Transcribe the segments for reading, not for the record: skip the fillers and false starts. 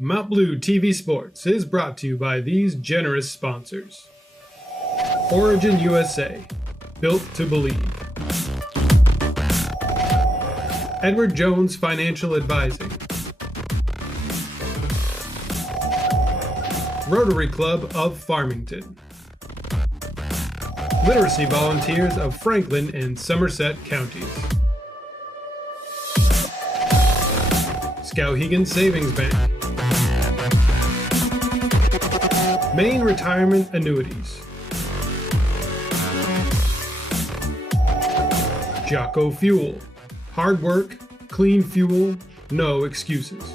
Mount Blue TV Sports is brought to you by these generous sponsors. Origin USA, built to believe. Edward Jones Financial Advising. Rotary Club of Farmington. Literacy Volunteers of Franklin and Somerset Counties. Skowhegan Savings Bank. Maine Retirement Annuities. Jocko Fuel. Hard work, clean fuel, no excuses.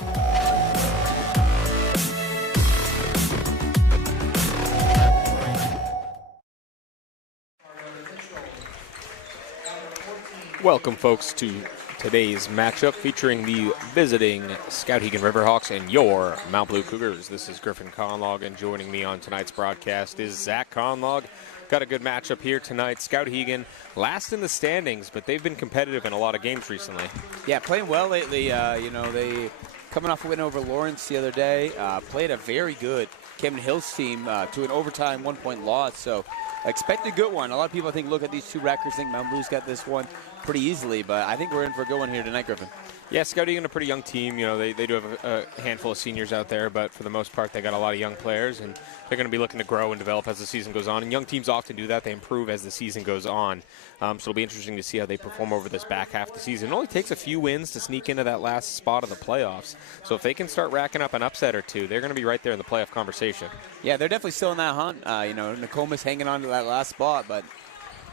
Welcome, folks, to today's matchup featuring the visiting Skowhegan Riverhawks and your Mount Blue Cougars. This is Griffin Conlog, and joining me on tonight's broadcast is Zach Conlog. Got a good matchup here tonight. Skowhegan last in the standings, but they've been competitive in a lot of games recently. Yeah, playing well lately. They coming off a win over Lawrence the other day. Played a very good Camden Hills team to an overtime 1-point loss. So expect a good one. A lot of people, I think, look at these two records, think Mount Blue's got this one pretty easily, but I think we're in for a good one here tonight, Griffin. Yeah, Skowhegan, a pretty young team. You know, they do have a handful of seniors out there, but for the most part, they got a lot of young players, and they're going to be looking to grow and develop as the season goes on. And young teams often do that. They improve as the season goes on. So it'll be interesting to see how they perform over this back half of the season. It only takes a few wins to sneak into that last spot of the playoffs. So if they can start racking up an upset or two, they're going to be right there in the playoff conversation. Yeah, they're definitely still in that hunt. Nokoma's hanging on to that last spot, but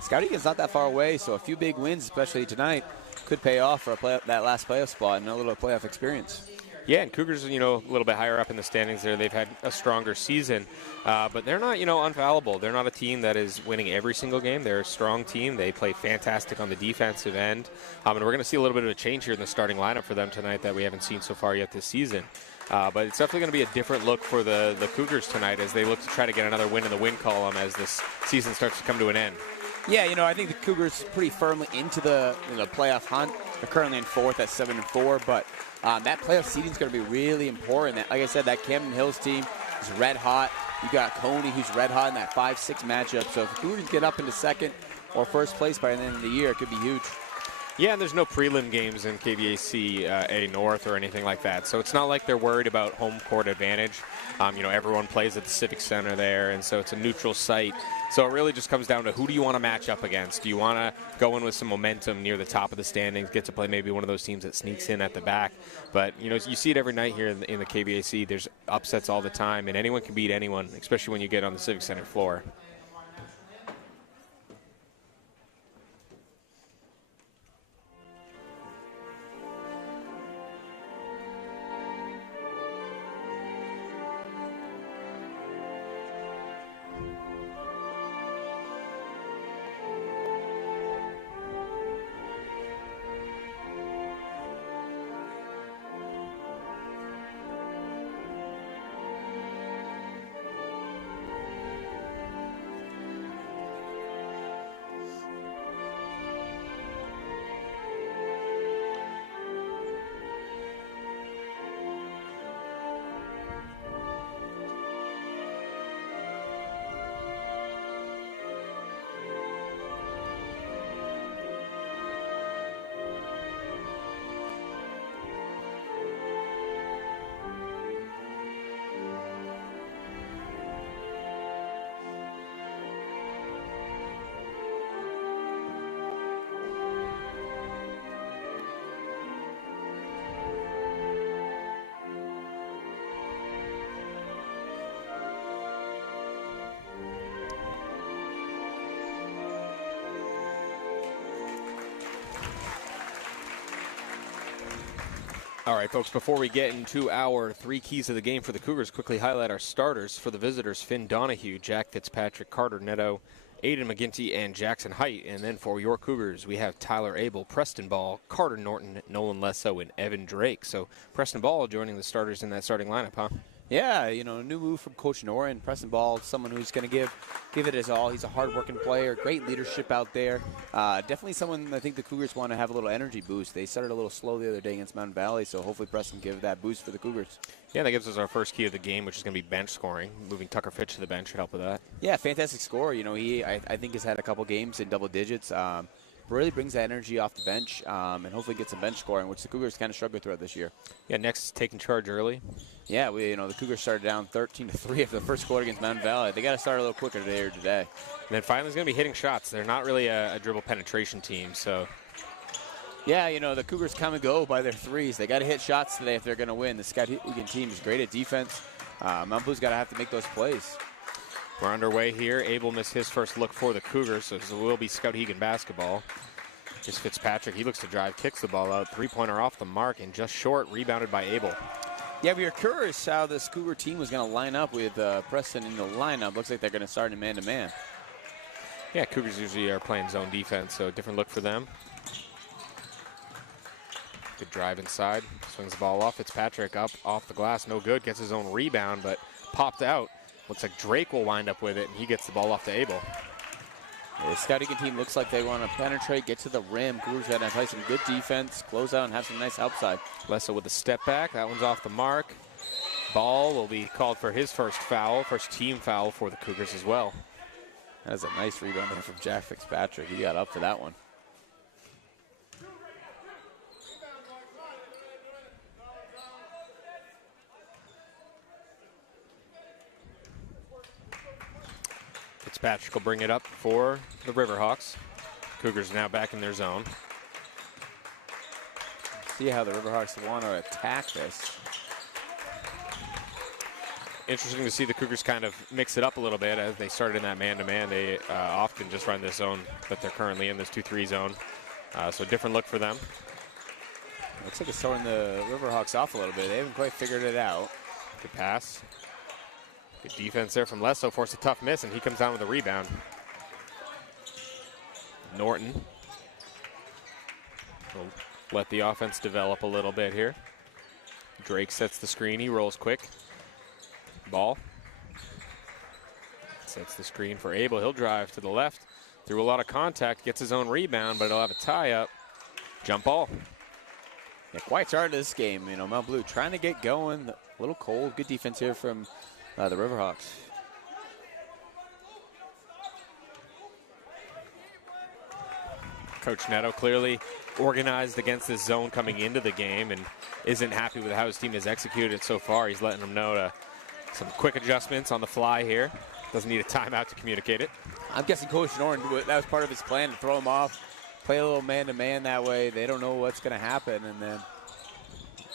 Skowhegan's not that far away, so a few big wins, especially tonight, could pay off for that last playoff spot and a little playoff experience. Yeah, and Cougars, a little bit higher up in the standings there. They've had a stronger season, but they're not, unfallible. They're not a team that is winning every single game. They're a strong team. They play fantastic on the defensive end, and we're going to see a little bit of a change here in the starting lineup for them tonight that we haven't seen so far yet this season. But it's definitely going to be a different look for the Cougars tonight as they look to try to get another win in the win column as this season starts to come to an end. Yeah, I think the Cougars pretty firmly into the playoff hunt. They're currently in fourth at 7-4, but that playoff seeding is going to be really important. Like I said, that Camden Hills team is red hot. You got Coney, who's red hot in that 5-6 matchup. So if the Cougars get up into second or first place by the end of the year, it could be huge. Yeah, and there's no prelim games in KVAC A North or anything like that. So it's not like they're worried about home court advantage. Everyone plays at the Civic Center there, and so it's a neutral site. So it really just comes down to who do you want to match up against? Do you want to go in with some momentum near the top of the standings, get to play maybe one of those teams that sneaks in at the back? But, you see it every night here in the KVAC. There's upsets all the time, and anyone can beat anyone, especially when you get on the Civic Center floor. All right, folks, before we get into our three keys of the game for the Cougars, quickly highlight our starters. For the visitors, Finn Donahue, Jack Fitzpatrick, Carter Netto, Aiden McGinty, and Jackson Height. And then for your Cougars, we have Tyler Abel, Preston Ball, Carter Norton, Nolan Lesso, and Evan Drake. So Preston Ball joining the starters in that starting lineup, huh? Yeah, you know, a new move from Coach Norton. Preston Ball, someone who's going to give it his all. He's a hard-working player, great leadership out there. Definitely someone I think the Cougars want to have a little energy boost. They started a little slow the other day against Mountain Valley, so hopefully Preston can give that boost for the Cougars. Yeah, that gives us our first key of the game, which is going to be bench scoring. Moving Tucker Fitch to the bench should help with that. Yeah, fantastic score. You know, I think has had a couple games in double digits. Really brings that energy off the bench and hopefully gets some bench scoring, which the Cougars kind of struggled throughout this year. Yeah, next taking charge early. Yeah, the Cougars started down 13-3 after the first quarter against Mountain Valley. They got to start a little quicker today. And then finally, is going to be hitting shots. They're not really a dribble penetration team, so. Yeah, you know, the Cougars come and go by their threes. They got to hit shots today if they're going to win. The Skowhegan team is great at defense. Mount Blue's got to have to make those plays. We're underway here. Abel missed his first look for the Cougars, so it will be Skowhegan basketball. Here's Fitzpatrick. He looks to drive, kicks the ball out. Three-pointer off the mark and just short, rebounded by Abel. Yeah, we were curious how this Cougar team was going to line up with Preston in the lineup. Looks like they're going to start in man-to-man. Yeah, Cougars usually are playing zone defense, so a different look for them. Good drive inside. Swings the ball off. Fitzpatrick up off the glass. No good. Gets his own rebound, but popped out. Looks like Drake will wind up with it, and he gets the ball off to Abel. The Skowhegan team looks like they want to penetrate, get to the rim. Cougars got to play some good defense, close out, and have some nice outside. Lesso with a step back. That one's off the mark. Ball will be called for his first foul, first team foul for the Cougars as well. That is a nice rebound there from Jack Fitzpatrick. He got up for that one. Fitzpatrick will bring it up for the Riverhawks. Cougars now back in their zone. See how the Riverhawks want to attack this. Interesting to see the Cougars kind of mix it up a little bit as they started in that man-to-man. They often just run this zone that they're currently in, this 2-3 zone. So a different look for them. Looks like it's throwing the Riverhawks off a little bit. They haven't quite figured it out. Good pass. Good defense there from Lesso. Forced a tough miss, and he comes down with a rebound. Norton will let the offense develop a little bit here. Drake sets the screen. He rolls quick. Ball. Sets the screen for Abel. He'll drive to the left. Through a lot of contact. Gets his own rebound, but he'll have a tie-up. Jump ball. Yeah, quite started this game. You know, Mount Blue trying to get going. A little cold. Good defense here from the Riverhawks. Coach Neto clearly organized against this zone coming into the game and isn't happy with how his team has executed it so far. He's letting them know to some quick adjustments on the fly here. Doesn't need a timeout to communicate it. I'm guessing Coach Norton, that was part of his plan to throw them off, play a little man-to-man that way. They don't know what's going to happen, and then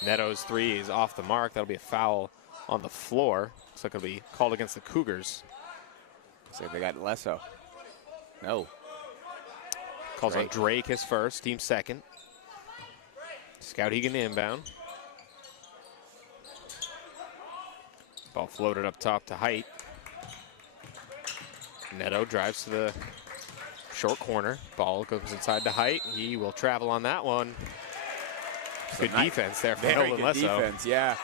Neto's three is off the mark. That'll be a foul on the floor. Looks like it'll be called against the Cougars. Looks like they got Lesso. No. Calls on Drake his first, team second. Skowhegan inbound. Ball floated up top to Height. Neto drives to the short corner. Ball goes inside to Height. He will travel on that one. Good defense there for Very Nolan good Lesso. defense, yeah.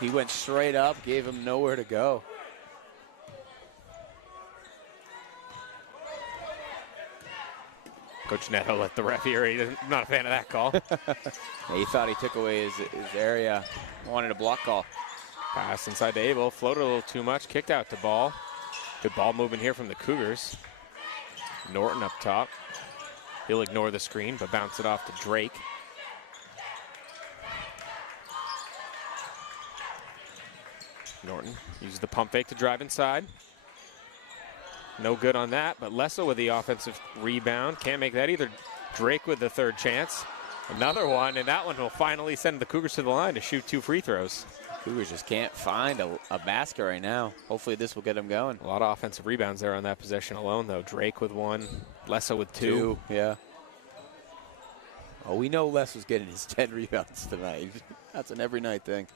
He went straight up, gave him nowhere to go. Coach Neto let the ref hear. He's not a fan of that call. Yeah, he thought he took away his area. Wanted a block call. Pass inside to Abel. Floated a little too much. Kicked out to Ball. Good ball movement here from the Cougars. Norton up top. He'll ignore the screen, but bounce it off to Drake. Norton uses the pump fake to drive inside. No good on that, but Lesso with the offensive rebound. Can't make that either. Drake with the third chance. Another one, and that one will finally send the Cougars to the line to shoot 2 free throws. Cougars just can't find a basket right now. Hopefully this will get them going. A lot of offensive rebounds there on that possession alone, though. Drake with 1, Lesso with 2. Yeah. Oh, we know Les was getting his 10 rebounds tonight. That's an every night thing.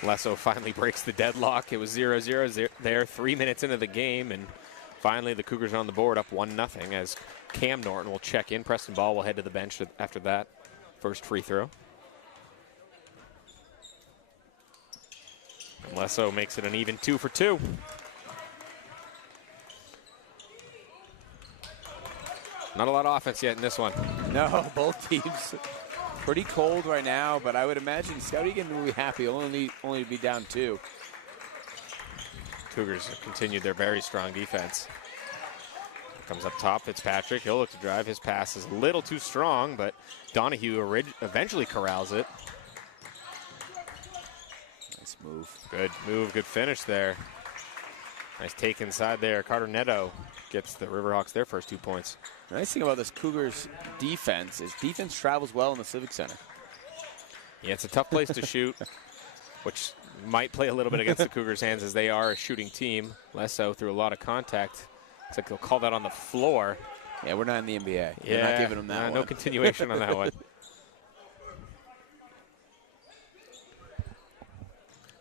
Lesso finally breaks the deadlock. It was 0-0 there, 3 minutes into the game, and finally the Cougars are on the board up 1-0 as Cam Norton will check in. Preston Ball will head to the bench after that first free throw. Lesso makes it an even 2 for 2. Not a lot of offense yet in this one. No, both teams pretty cold right now, but I would imagine Skowhegan will be happy only to be down 2. Cougars have continued their very strong defense. Comes up top, Fitzpatrick. He'll look to drive. His pass is a little too strong, but Donahue eventually corrals it. Nice move. Good move, good finish there. Nice take inside there. Carter Neto gets the Riverhawks their first 2 points. The nice thing about this Cougars defense is defense travels well in the Civic Center. Yeah, it's a tough place to shoot, which might play a little bit against the Cougars' hands as they are a shooting team. Lesso through a lot of contact. Looks like they'll call that on the floor. Yeah, we're not in the NBA. Yeah, we're not giving them that one. No continuation on that one.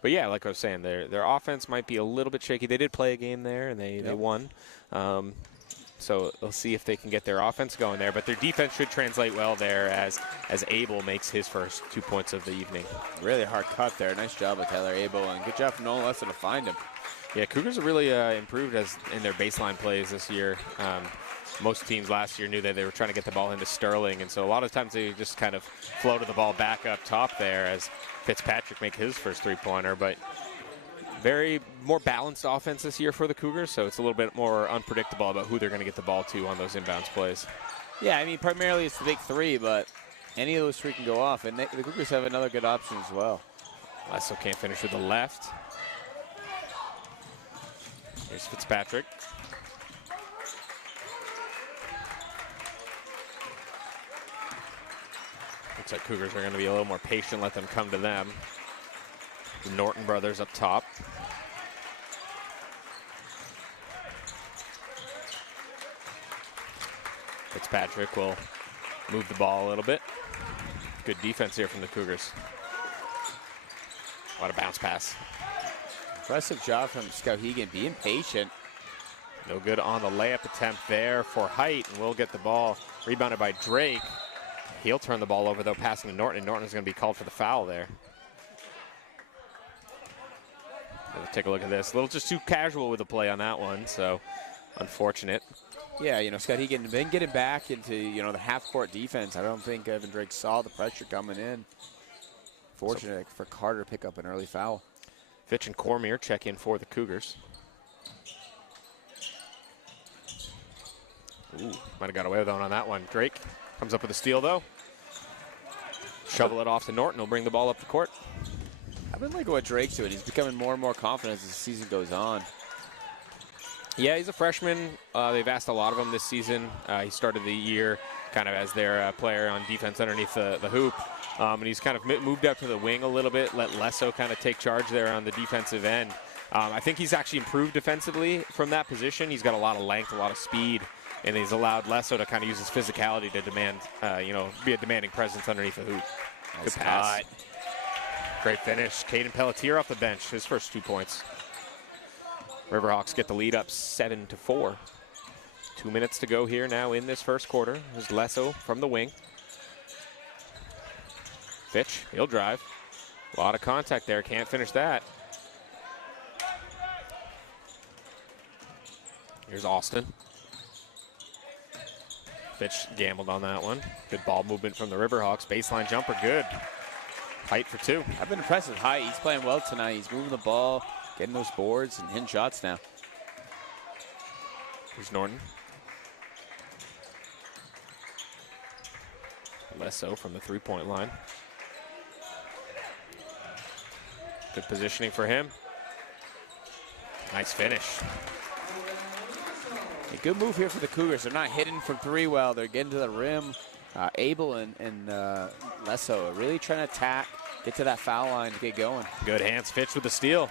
But yeah, like I was saying, their offense might be a little bit shaky. They did play a game there, and they won. So we'll see if they can get their offense going there. But their defense should translate well there as Abel makes his first 2 points of the evening. Really hard cut there. Nice job by Tyler Abel, and good job from Nolan Lesso to find him. Yeah, Cougars have really improved in their baseline plays this year. Most teams last year knew that they were trying to get the ball into Sterling, and so a lot of times they just kind of floated the ball back up top there as Fitzpatrick make his first 3-pointer. But very more balanced offense this year for the Cougars, so it's a little bit more unpredictable about who they're going to get the ball to on those inbounds plays. Yeah, I mean, primarily it's the big 3, but any of those 3 can go off, and the Cougars have another good option as well. Lesso can't finish with the left. Here's Fitzpatrick. Looks like Cougars are going to be a little more patient, let them come to them. The Norton brothers up top. Fitzpatrick will move the ball a little bit. Good defense here from the Cougars. What a bounce pass. Impressive job from Skowhegan, being patient. No good on the layup attempt there for Height, and we'll get the ball rebounded by Drake. He'll turn the ball over, though, passing to Norton, and Norton is going to be called for the foul there. Let's take a look at this. A little just too casual with the play on that one, so unfortunate. Yeah, you know, Skowhegan been getting back into, you know, the half-court defense. I don't think Evan Drake saw the pressure coming in. Fortunate for Carter to pick up an early foul. Fitch and Cormier check in for the Cougars. Ooh, might have got away with one on that one. Drake comes up with a steal, though. Shovel it off to Norton. He'll bring the ball up the court. I've been liking what Drake's doing. He's becoming more and more confident as the season goes on. Yeah, he's a freshman. They've asked a lot of him this season. He started the year kind of as their player on defense underneath the hoop. And he's kind of moved up to the wing a little bit, let Lesso kind of take charge there on the defensive end. I think he's actually improved defensively from that position. He's got a lot of length, a lot of speed, and he's allowed Lesso to kind of use his physicality to demand, be a demanding presence underneath the hoop. Nice Good pass. Great finish. Caden Pelletier off the bench, his first 2 points. Riverhawks get the lead up 7-4. 2 minutes to go here now in this first quarter. There's Lesso from the wing. Fitch, he'll drive. A lot of contact there, can't finish that. Here's Austin. Fitch gambled on that one. Good ball movement from the Riverhawks. Baseline jumper, good. Height for 2. I've been impressed with Height. He's playing well tonight. He's moving the ball, getting those boards, and hitting shots now. Here's Norton. Lesso from the 3-point line. Good positioning for him. Nice finish. A good move here for the Cougars. They're not hitting from 3 well. They're getting to the rim. Abel and Lesso are really trying to attack, get to that foul line to get going. Good hands. Fitch with the steal.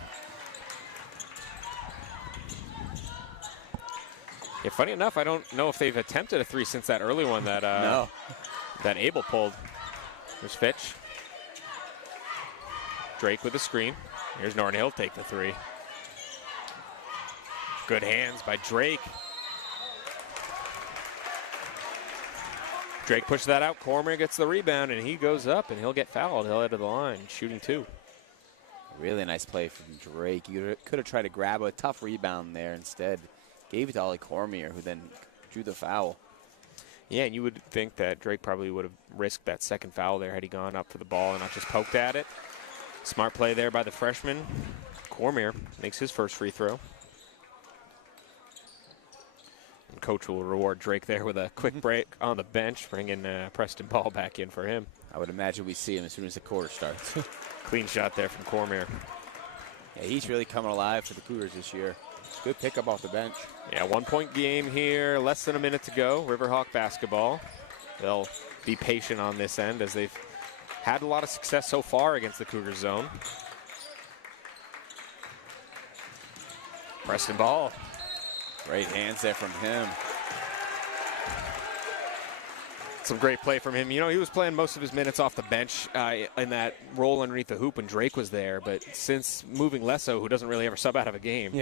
Yeah, funny enough, I don't know if they've attempted a 3 since that early one that no. that Abel pulled. There's Fitch. Drake with the screen. Here's Norton. He'll take the 3. Good hands by Drake. Drake pushes that out. Cormier gets the rebound, and he goes up, and he'll get fouled. He'll head to the line, shooting 2. Really nice play from Drake. You could have tried to grab a tough rebound there. Instead, gave it to Ollie Cormier, who then drew the foul. Yeah, and you would think that Drake probably would have risked that second foul there had he gone up for the ball and not just poked at it. Smart play there by the freshman. Cormier makes his first free throw. And coach will reward Drake there with a quick break on the bench, bringing Preston Ball back in for him. I would imagine we see him as soon as the quarter starts. Clean shot there from Cormier. Yeah, he's really coming alive for the Cougars this year. Good pickup off the bench. Yeah, 1 point game here, less than a minute to go. Riverhawk basketball. They'll be patient on this end as they've had a lot of success so far against the Cougar zone. Preston Ball. Great hands there from him. Some great play from him. You know, he was playing most of his minutes off the bench in that role underneath the hoop when Drake was there. But since moving Lesso, who doesn't really ever sub out of a game,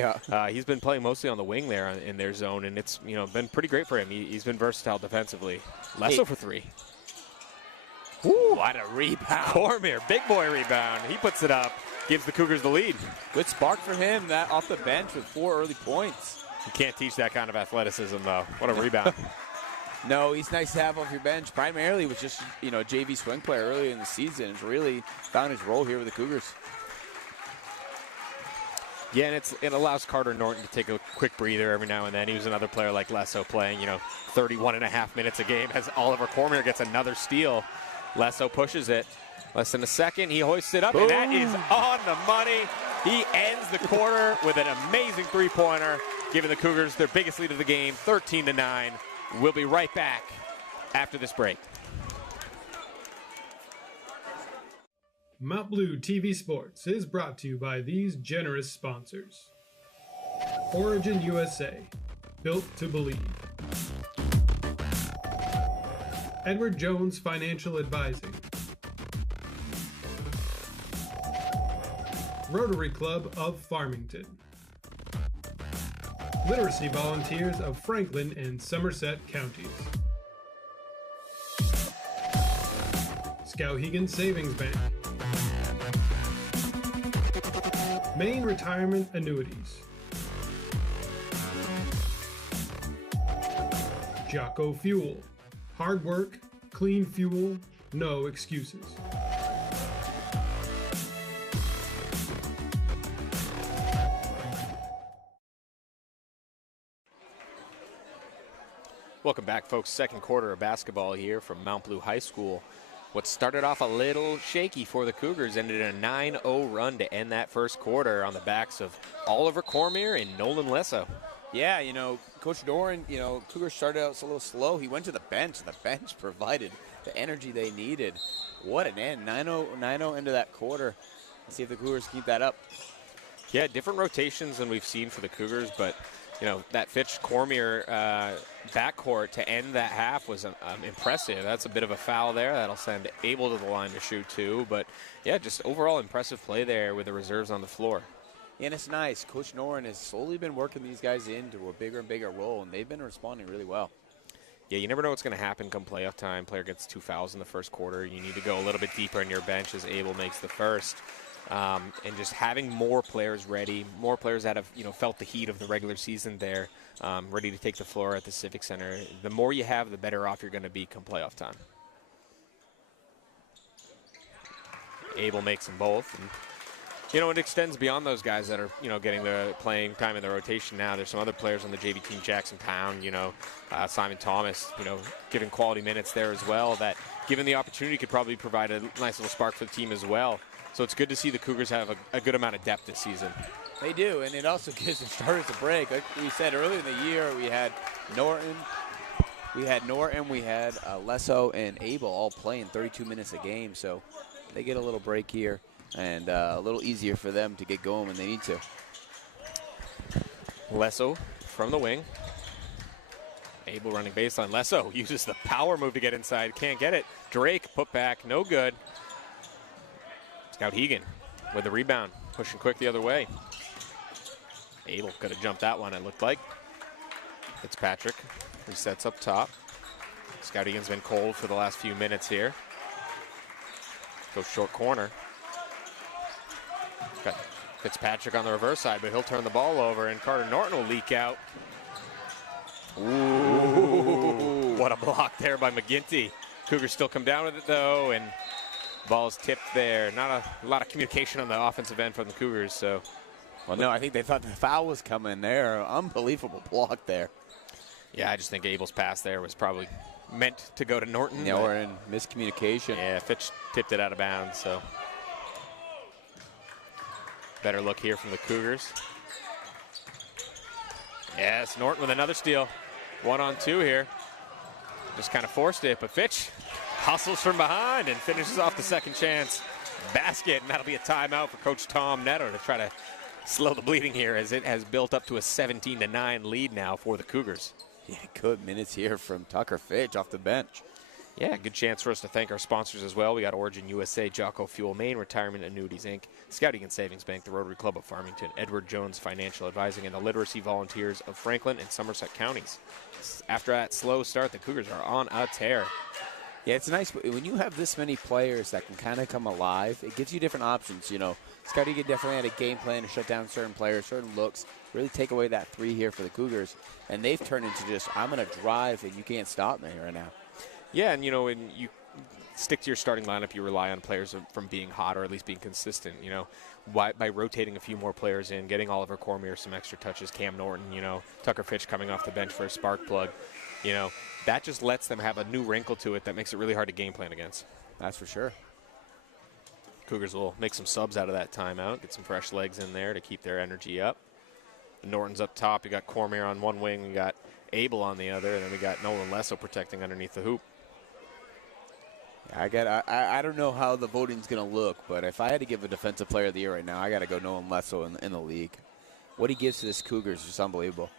he's been playing mostly on the wing there in their zone, and it's been pretty great for him. He's been versatile defensively. Lesso for three. Ooh, what a rebound. Cormier, big boy rebound. He puts it up, gives the Cougars the lead. Good spark for him, that off the bench with 4 early points. You can't teach that kind of athleticism, though. What a rebound. No, he's nice to have off your bench. Primarily was just, JV swing player earlier in the season. Has really found his role here with the Cougars. Yeah, and it allows Carter Norton to take a quick breather every now and then. He was another player like Lesso playing, 31.5 minutes a game as Oliver Cormier gets another steal. Lesso pushes it. Less than a second, he hoists it up, and that is on the money. He ends the quarter with an amazing three-pointer, giving the Cougars their biggest lead of the game, 13-9. We'll be right back after this break. Mount Blue TV Sports is brought to you by these generous sponsors. Origin USA, built to believe. Edward Jones Financial Advising. Rotary Club of Farmington. Literacy Volunteers of Franklin and Somerset Counties. Skowhegan Savings Bank. Maine Retirement Annuities. Jocko Fuel. Hard work, clean fuel, no excuses. Welcome back, folks. Second quarter of basketball here from Mount Blue High School. What started off a little shaky for the Cougars ended in a 9-0 run to end that first quarter on the backs of Oliver Cormier and Nolan Lesso. Yeah, Coach Doran, Cougars started out a little slow. He went to the bench. The bench provided the energy they needed. What an end. 9-0 into that quarter. Let's see if the Cougars keep that up. Yeah, different rotations than we've seen for the Cougars, but that Fitch-Cormier backcourt to end that half was impressive. That's a bit of a foul there. That'll send Abel to the line to shoot too. But, yeah, just overall impressive play there with the reserves on the floor. And it's nice. Coach Noren has slowly been working these guys into a bigger and bigger role, and they've been responding really well. Yeah, you never know what's going to happen come playoff time. Player gets 2 fouls in the first quarter. You need to go a little bit deeper in your bench as Abel makes the first. And just having more players ready, more players that have felt the heat of the regular season there, ready to take the floor at the Civic Center. The more you have, the better off you're going to be come playoff time. Abel makes them both. And, it extends beyond those guys that are, getting the playing time in the rotation now. There's some other players on the JV team, Jackson Pound, Simon Thomas, giving quality minutes there as well that, given the opportunity, could probably provide a nice little spark for the team as well. So it's good to see the Cougars have a good amount of depth this season. They do, and it also gives the starters a break. Like we said earlier in the year, we had Norton, we had Lesso and Abel all playing 32 minutes a game. So they get a little break here and a little easier for them to get going when they need to. Lesso from the wing. Abel running baseline. Lesso uses the power move to get inside. Can't get it. Drake put back. No good. Skowhegan with the rebound, pushing quick the other way. Abel could have jumped that one, it looked like. Fitzpatrick resets up top. Skowhegan's been cold for the last few minutes here. Goes short corner. Got Fitzpatrick on the reverse side, but he'll turn the ball over, and Carter Norton will leak out. Ooh, what a block there by McGinty. Cougars still come down with it, though, and ball's tipped there. Not a lot of communication on the offensive end from the Cougars. So, well, no, I think they thought the foul was coming there. Unbelievable block there. Yeah, I just think Abel's pass there was probably meant to go to Norton. Yeah, or in miscommunication. Yeah, Fitch tipped it out of bounds, so. Better look here from the Cougars. Yes, Norton with another steal. 1-on-2 here. Just kind of forced it, but Fitch hustles from behind and finishes off the second chance basket, and that'll be a timeout for Coach Tom Netter to try to slow the bleeding here, as it has built up to a 17-9 lead now for the Cougars. Yeah, good minutes here from Tucker Fitch off the bench. Yeah, good chance for us to thank our sponsors as well. We got Origin USA, Jocko Fuel, Maine Retirement Annuities, Inc., Skowhegan Savings Bank, the Rotary Club of Farmington, Edward Jones Financial Advising, and the Literacy Volunteers of Franklin and Somerset counties. After that slow start, the Cougars are on a tear. Yeah, it's nice when you have this many players that can kind of come alive. It gives you different options. You know, Skowhegan definitely had a game plan to shut down certain players, certain looks, really take away that three here for the Cougars, and they've turned into just, I'm going to drive and you can't stop me right now. Yeah, and you know, when you stick to your starting lineup, you rely on players from being hot or at least being consistent. You know, by rotating a few more players in, getting Oliver Cormier some extra touches, Cam Norton, you know, Tucker Fitch coming off the bench for a spark plug, you know, that just lets them have a new wrinkle to it that makes it really hard to game plan against. That's for sure. Cougars will make some subs out of that timeout, get some fresh legs in there to keep their energy up. Norton's up top. You got Cormier on one wing, we got Abel on the other, and then we got Nolan Lesso protecting underneath the hoop. I don't know how the voting's going to look, but if I had to give a defensive player of the year right now, I got to go Nolan Lesso in the league. What he gives to this Cougars is just unbelievable.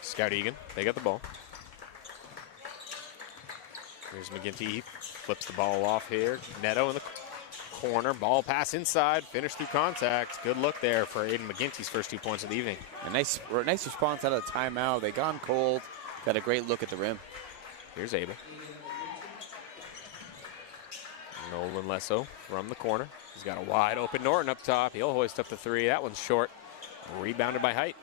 Skowhegan, they got the ball. Here's McGinty, flips the ball off here. Neto in the corner, ball pass inside, finish through contact. Good look there for Aiden McGinty's first 2 points of the evening. A nice response out of the timeout. They gone cold, got a great look at the rim. Here's Abel. Nolan Lesso from the corner. He's got a wide open Norton up top. He'll hoist up the three. That one's short. Rebounded by Height.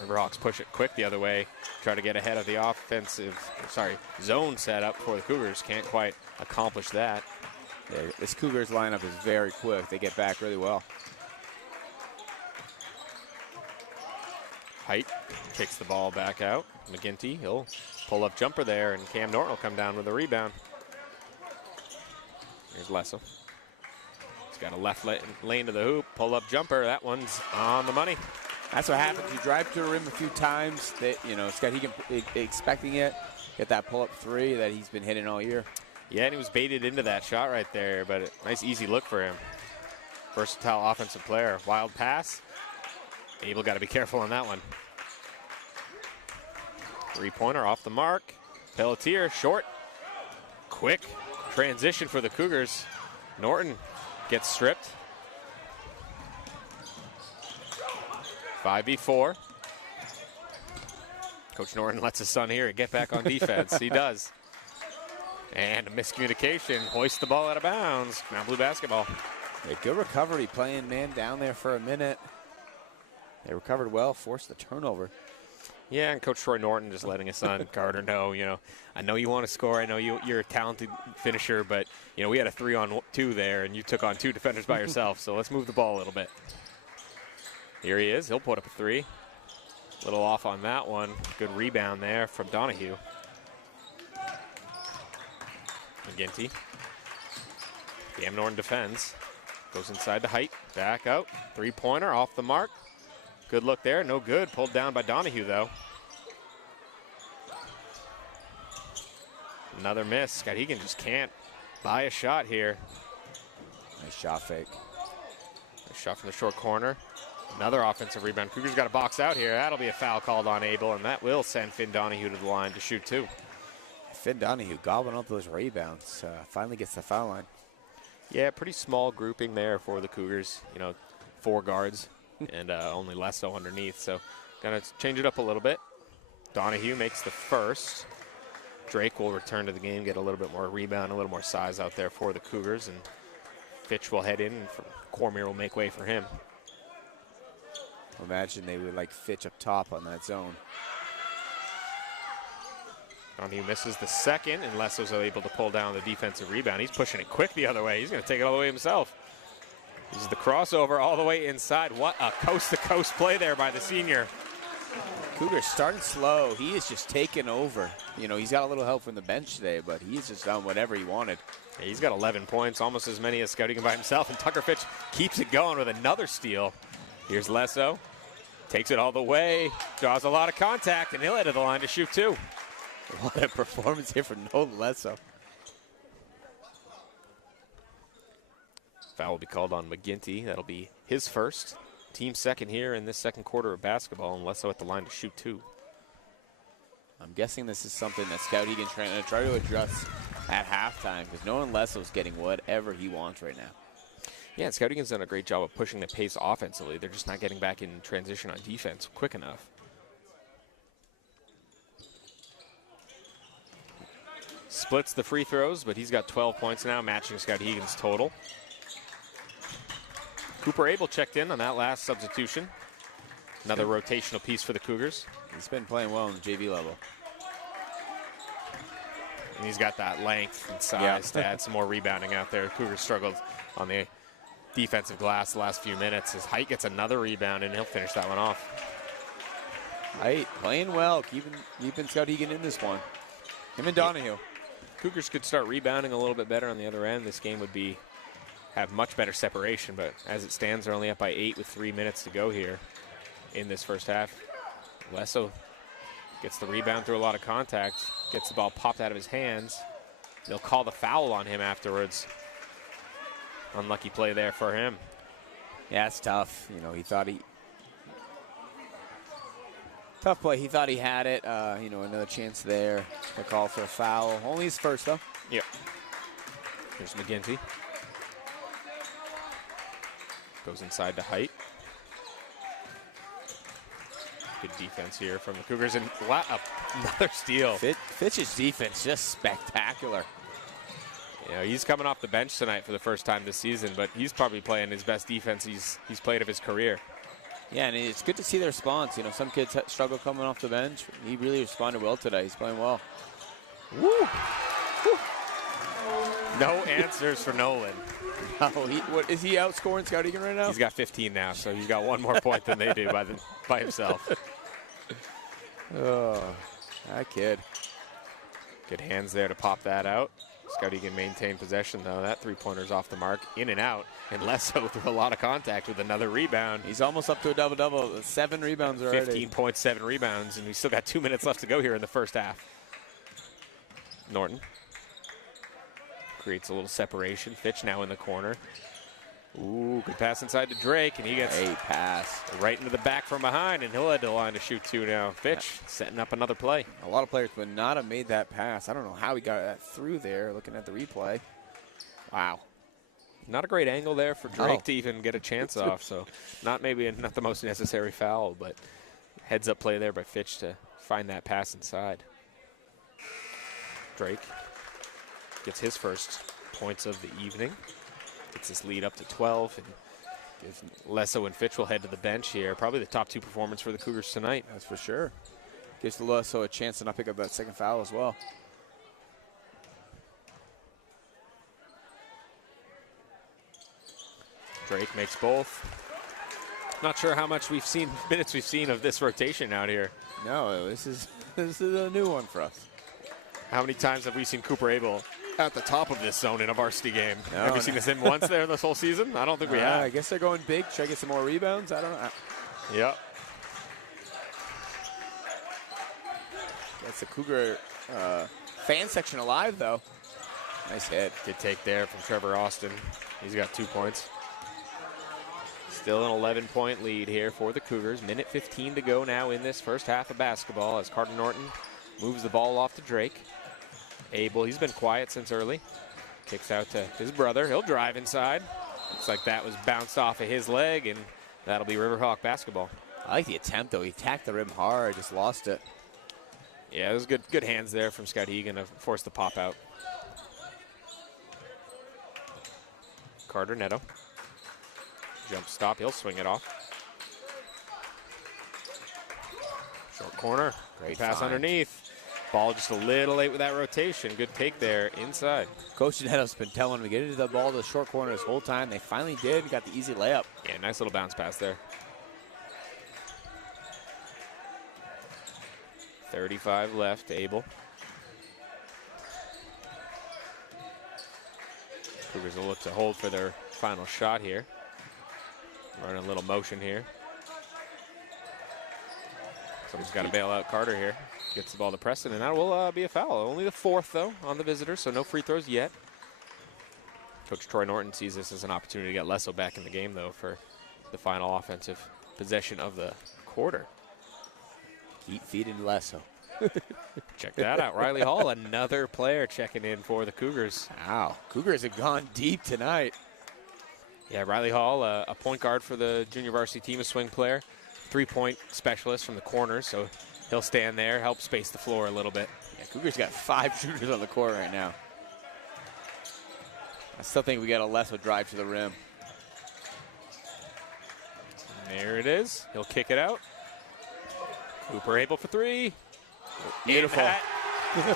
Riverhawks push it quick the other way. Try to get ahead of the zone setup for the Cougars. Can't quite accomplish that. Yeah, this Cougars lineup is very quick. They get back really well. Height kicks the ball back out. McGinty, he'll pull up jumper there, and Cam Norton will come down with a rebound. Here's Lesso. He's got a left lane to the hoop, pull up jumper. That one's on the money. That's what happens. You drive to the rim a few times. Skowhegan expecting it. Get that pull-up three that he's been hitting all year. Yeah, and he was baited into that shot right there, but a nice, easy look for him. Versatile offensive player. Wild pass. Abel got to be careful on that one. Three-pointer off the mark. Pelletier, short. Quick transition for the Cougars. Norton gets stripped. 5v4. Coach Norton lets his son here get back on defense. He does. And a miscommunication. Hoists the ball out of bounds. Now Blue basketball. Yeah, good recovery, playing man down there for a minute. They recovered well, forced the turnover. Yeah, and Coach Troy Norton just letting his son Carter know, I know you want to score. I know you're a talented finisher, but we had a 3-on-2 there, and you took on two defenders by yourself. So let's move the ball a little bit. Here he is. He'll put up a three. A little off on that one. Good rebound there from Donahue. McGinty. Cam Norton defends. Goes inside the Height. Back out. Three-pointer off the mark. Good look there. No good. Pulled down by Donahue, though. Another miss. Skowhegan just can't buy a shot here. Nice shot fake. Nice shot from the short corner. Another offensive rebound. Cougars got to box out here. That'll be a foul called on Abel, and that will send Finn Donahue to the line to shoot two. Finn Donahue gobbling up those rebounds. Finally gets the foul line. Yeah, pretty small grouping there for the Cougars. 4 guards and only Lesso underneath. So going to change it up a little bit. Donahue makes the first. Drake will return to the game, get a little bit more rebound, a little more size out there for the Cougars, and Fitch will head in, and Cormier will make way for him. Imagine they would like Fitch up top on that zone. Donahue misses the second, and Lesso's able to pull down the defensive rebound. He's pushing it quick the other way. He's going to take it all the way himself. This is the crossover all the way inside. What a coast-to-coast play there by the senior. Cougars starting slow. He is just taking over. You know, he's got a little help from the bench today, but he's just done whatever he wanted. Yeah, he's got 11 points, almost as many as Skowhegan by himself, and Tucker Fitch keeps it going with another steal. Here's Lesso. Takes it all the way, draws a lot of contact, and he'll head to the line to shoot two. What a performance here for Nolan Lesso. Foul will be called on McGinty. That'll be his first. Team second here in this second quarter of basketball, and Lesso at the line to shoot two. I'm guessing this is something that Skowhegan's trying to try to address at halftime, because Nolan Lesso's getting whatever he wants right now. Yeah, and Skowhegan's done a great job of pushing the pace offensively. They're just not getting back in transition on defense quick enough. Splits the free throws, but he's got 12 points now, matching Skowhegan's total. Cooper Abel checked in on that last substitution. Another rotational piece for the Cougars. He's been playing well in the JV level. And he's got that length and size to add some more rebounding out there. Cougars struggled on the defensive glass the last few minutes. His height gets another rebound, and he'll finish that one off. Height playing well, keeping Skowhegan in this one. Him and Donahue. Cougars could start rebounding a little bit better on the other end. This game would have much better separation, but as it stands, they're only up by 8 with 3 minutes to go here in this first half. Lesso gets the rebound through a lot of contact, gets the ball popped out of his hands. They'll call the foul on him afterwards. Unlucky play there for him. Yeah, it's tough. You know, tough play. He thought he had it. You know, another chance there. A call for a foul. Only his first, though. Yep. Here's McGinty. Goes inside to Height. Good defense here from the Cougars, and another steal. Fitch's defense just spectacular. You know, he's coming off the bench tonight for the first time this season, but he's probably playing his best defense he's played of his career. Yeah, and it's good to see the response. You know, some kids struggle coming off the bench. He really responded well today. He's playing well. Woo! Woo. No answers for Nolan. No, what is he outscoring Skowhegan right now? He's got 15 now, so he's got one more point than they do by himself. Oh, that kid. Good hands there to pop that out. Skowhegan maintained possession, though. That three-pointer's off the mark, in and out. And Lesso through a lot of contact with another rebound. He's almost up to a double-double. 7 rebounds already. 15 points, 7 rebounds, and we still got 2 minutes left to go here in the first half. Norton creates a little separation. Fitch now in the corner. Ooh, good pass inside to Drake, and he gets a pass right into the back from behind, and he'll head to the line to shoot two now. Fitch setting up another play. A lot of players would not have made that pass. I don't know how he got that through there, looking at the replay. Wow. Not a great angle there for Drake to even get a chance off, so not the most necessary foul, but heads-up play there by Fitch to find that pass inside. Drake gets his first points of the evening. Gets his lead up to 12, and Lesso and Fitch will head to the bench here. Probably the top 2 performance for the Cougars tonight. That's for sure. Gives Lesso a chance to not pick up that second foul as well. Drake makes both. Not sure how much minutes we've seen of this rotation out here. No, this is a new one for us. How many times have we seen Cooper Abel at the top of this zone in a varsity game? Have we seen this in once there this whole season? I don't think we have. I guess they're going big. Try to get some more rebounds. I don't know. Yep. That's the Cougar fan section alive, though. Nice hit. Good take there from Trevor Austin. He's got 2 points. Still an 11-point lead here for the Cougars. Minute 15 to go now in this first half of basketball as Carter Norton moves the ball off to Drake. Abel, he's been quiet since early. Kicks out to his brother. He'll drive inside. Looks like that was bounced off of his leg, and that'll be Riverhawk basketball. I like the attempt, though. He attacked the rim hard, just lost it. Yeah, it was good hands there from Skowhegan to force the pop out. Carter Neto. Jump stop, he'll swing it off. Short corner, great pass underneath. Ball just a little late with that rotation. Good take there inside. Coach Neto's been telling him to get into the ball to the short corner this whole time. They finally did, got the easy layup. Yeah, nice little bounce pass there. 35 left, Abel. Cougars will look to hold for their final shot here. Running a little motion here. Someone's got to bail out Carter here. Gets the ball to Preston, and that will be a foul. Only the 4th, though, on the visitors, so no free throws yet. Coach Troy Norton sees this as an opportunity to get Lesso back in the game, though, for the final offensive possession of the quarter. Feed into Lesso. Check that out. Riley Hall, another player checking in for the Cougars. Wow, Cougars have gone deep tonight. Yeah, Riley Hall, a point guard for the junior varsity team, a swing player, 3-point specialist from the corner, so he'll stand there, help space the floor a little bit. Yeah, Cougars got 5 shooters on the court right now. I still think we got a Lesso drive to the rim. And there it is. He'll kick it out. Cooper able for 3. Beautiful.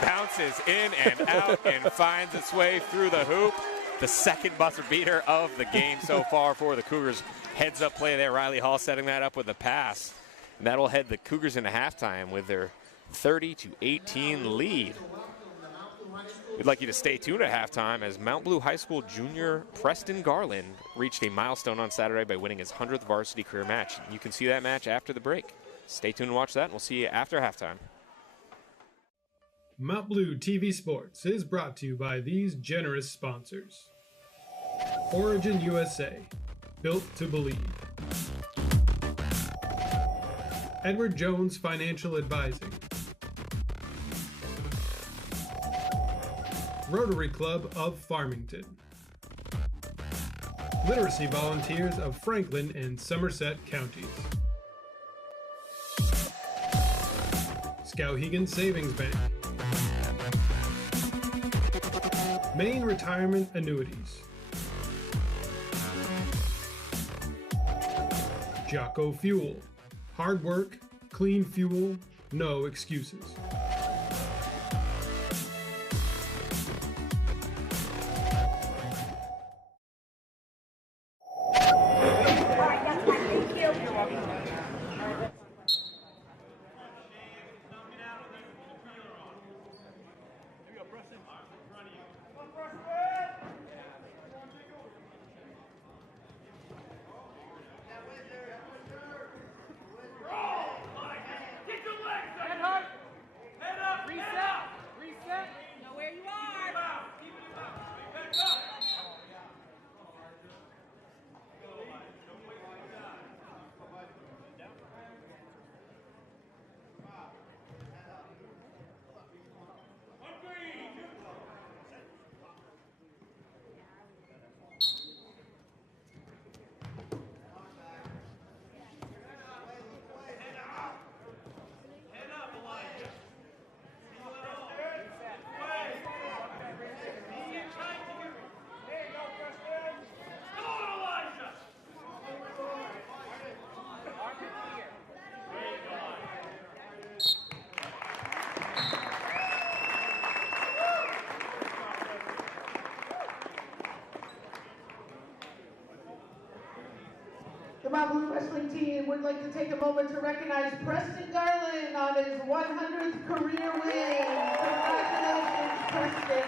Bounces in and out and finds its way through the hoop. The second buzzer beater of the game so far for the Cougars. Heads up play there. Riley Hall setting that up with a pass. And that'll head the Cougars into halftime with their 30-18 lead. We'd like you to stay tuned at halftime as Mount Blue High School junior Preston Garland reached a milestone on Saturday by winning his 100th varsity career match. You can see that match after the break. Stay tuned and watch that, and we'll see you after halftime. Mount Blue TV Sports is brought to you by these generous sponsors. Origin USA, built to believe. Edward Jones Financial Advising. Rotary Club of Farmington. Literacy Volunteers of Franklin and Somerset Counties. Skowhegan Savings Bank. Maine Retirement Annuities. Jocko Fuel. Hard work, clean fuel, no excuses. The Mount Blue Wrestling team would like to take a moment to recognize Preston Garland on his 100th career win. Congratulations, Preston.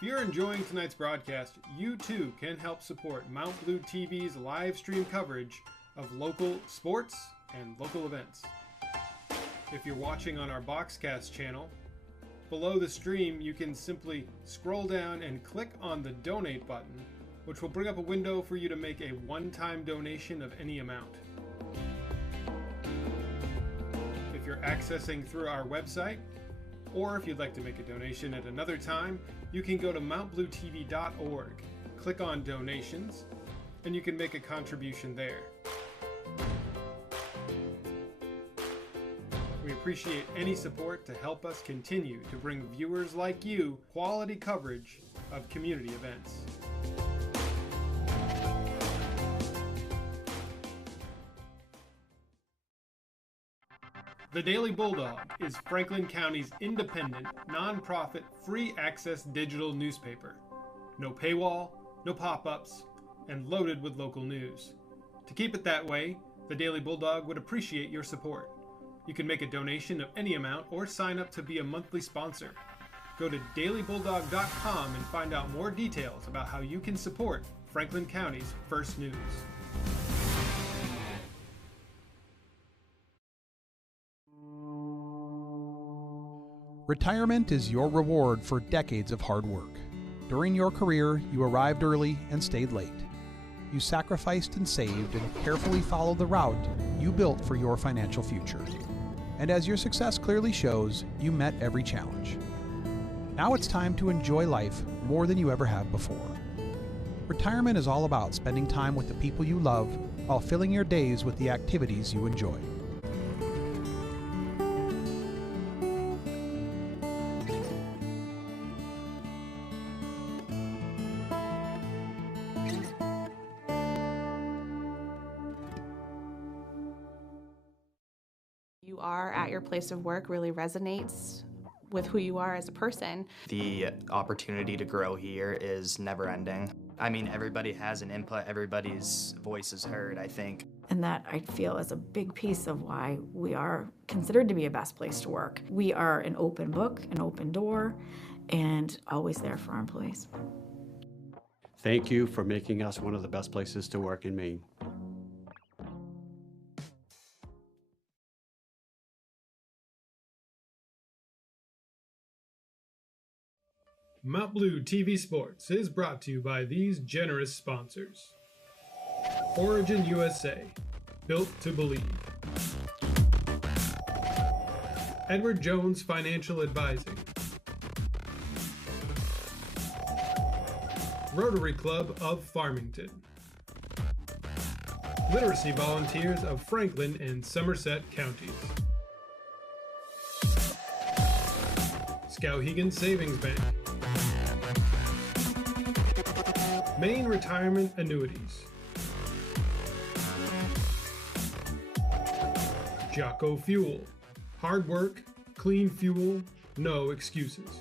If you're enjoying tonight's broadcast, you too can help support Mount Blue TV's live stream coverage of local sports and local events. If you're watching on our Boxcast channel, below the stream you can simply scroll down and click on the donate button, which will bring up a window for you to make a one-time donation of any amount. If you're accessing through our website, or if you'd like to make a donation at another time, you can go to mountbluetv.org, click on donations, and you can make a contribution there. We appreciate any support to help us continue to bring viewers like you quality coverage of community events. The Daily Bulldog is Franklin County's independent, nonprofit, free access digital newspaper. No paywall, no pop-ups, and loaded with local news. To keep it that way, the Daily Bulldog would appreciate your support. You can make a donation of any amount or sign up to be a monthly sponsor. Go to dailybulldog.com and find out more details about how you can support Franklin County's First News. Retirement is your reward for decades of hard work. During your career, you arrived early and stayed late. You sacrificed and saved and carefully followed the route you built for your financial future. And as your success clearly shows, you met every challenge. Now it's time to enjoy life more than you ever have before. Retirement is all about spending time with the people you love while filling your days with the activities you enjoy. You are at your place of work really resonates with who you are as a person. The opportunity to grow here is never ending. I mean, everybody has an input, everybody's voice is heard, I think. And that I feel is a big piece of why we are considered to be a best place to work. We are an open book, an open door, and always there for our employees. Thank you for making us one of the best places to work in Maine. Mount Blue TV Sports is brought to you by these generous sponsors. Origin USA, built to believe. Edward Jones Financial Advising. Rotary Club of Farmington. Literacy Volunteers of Franklin and Somerset Counties. Skowhegan Savings Bank. Maine Retirement Annuities. Jocko Fuel. Hard work, clean fuel, no excuses.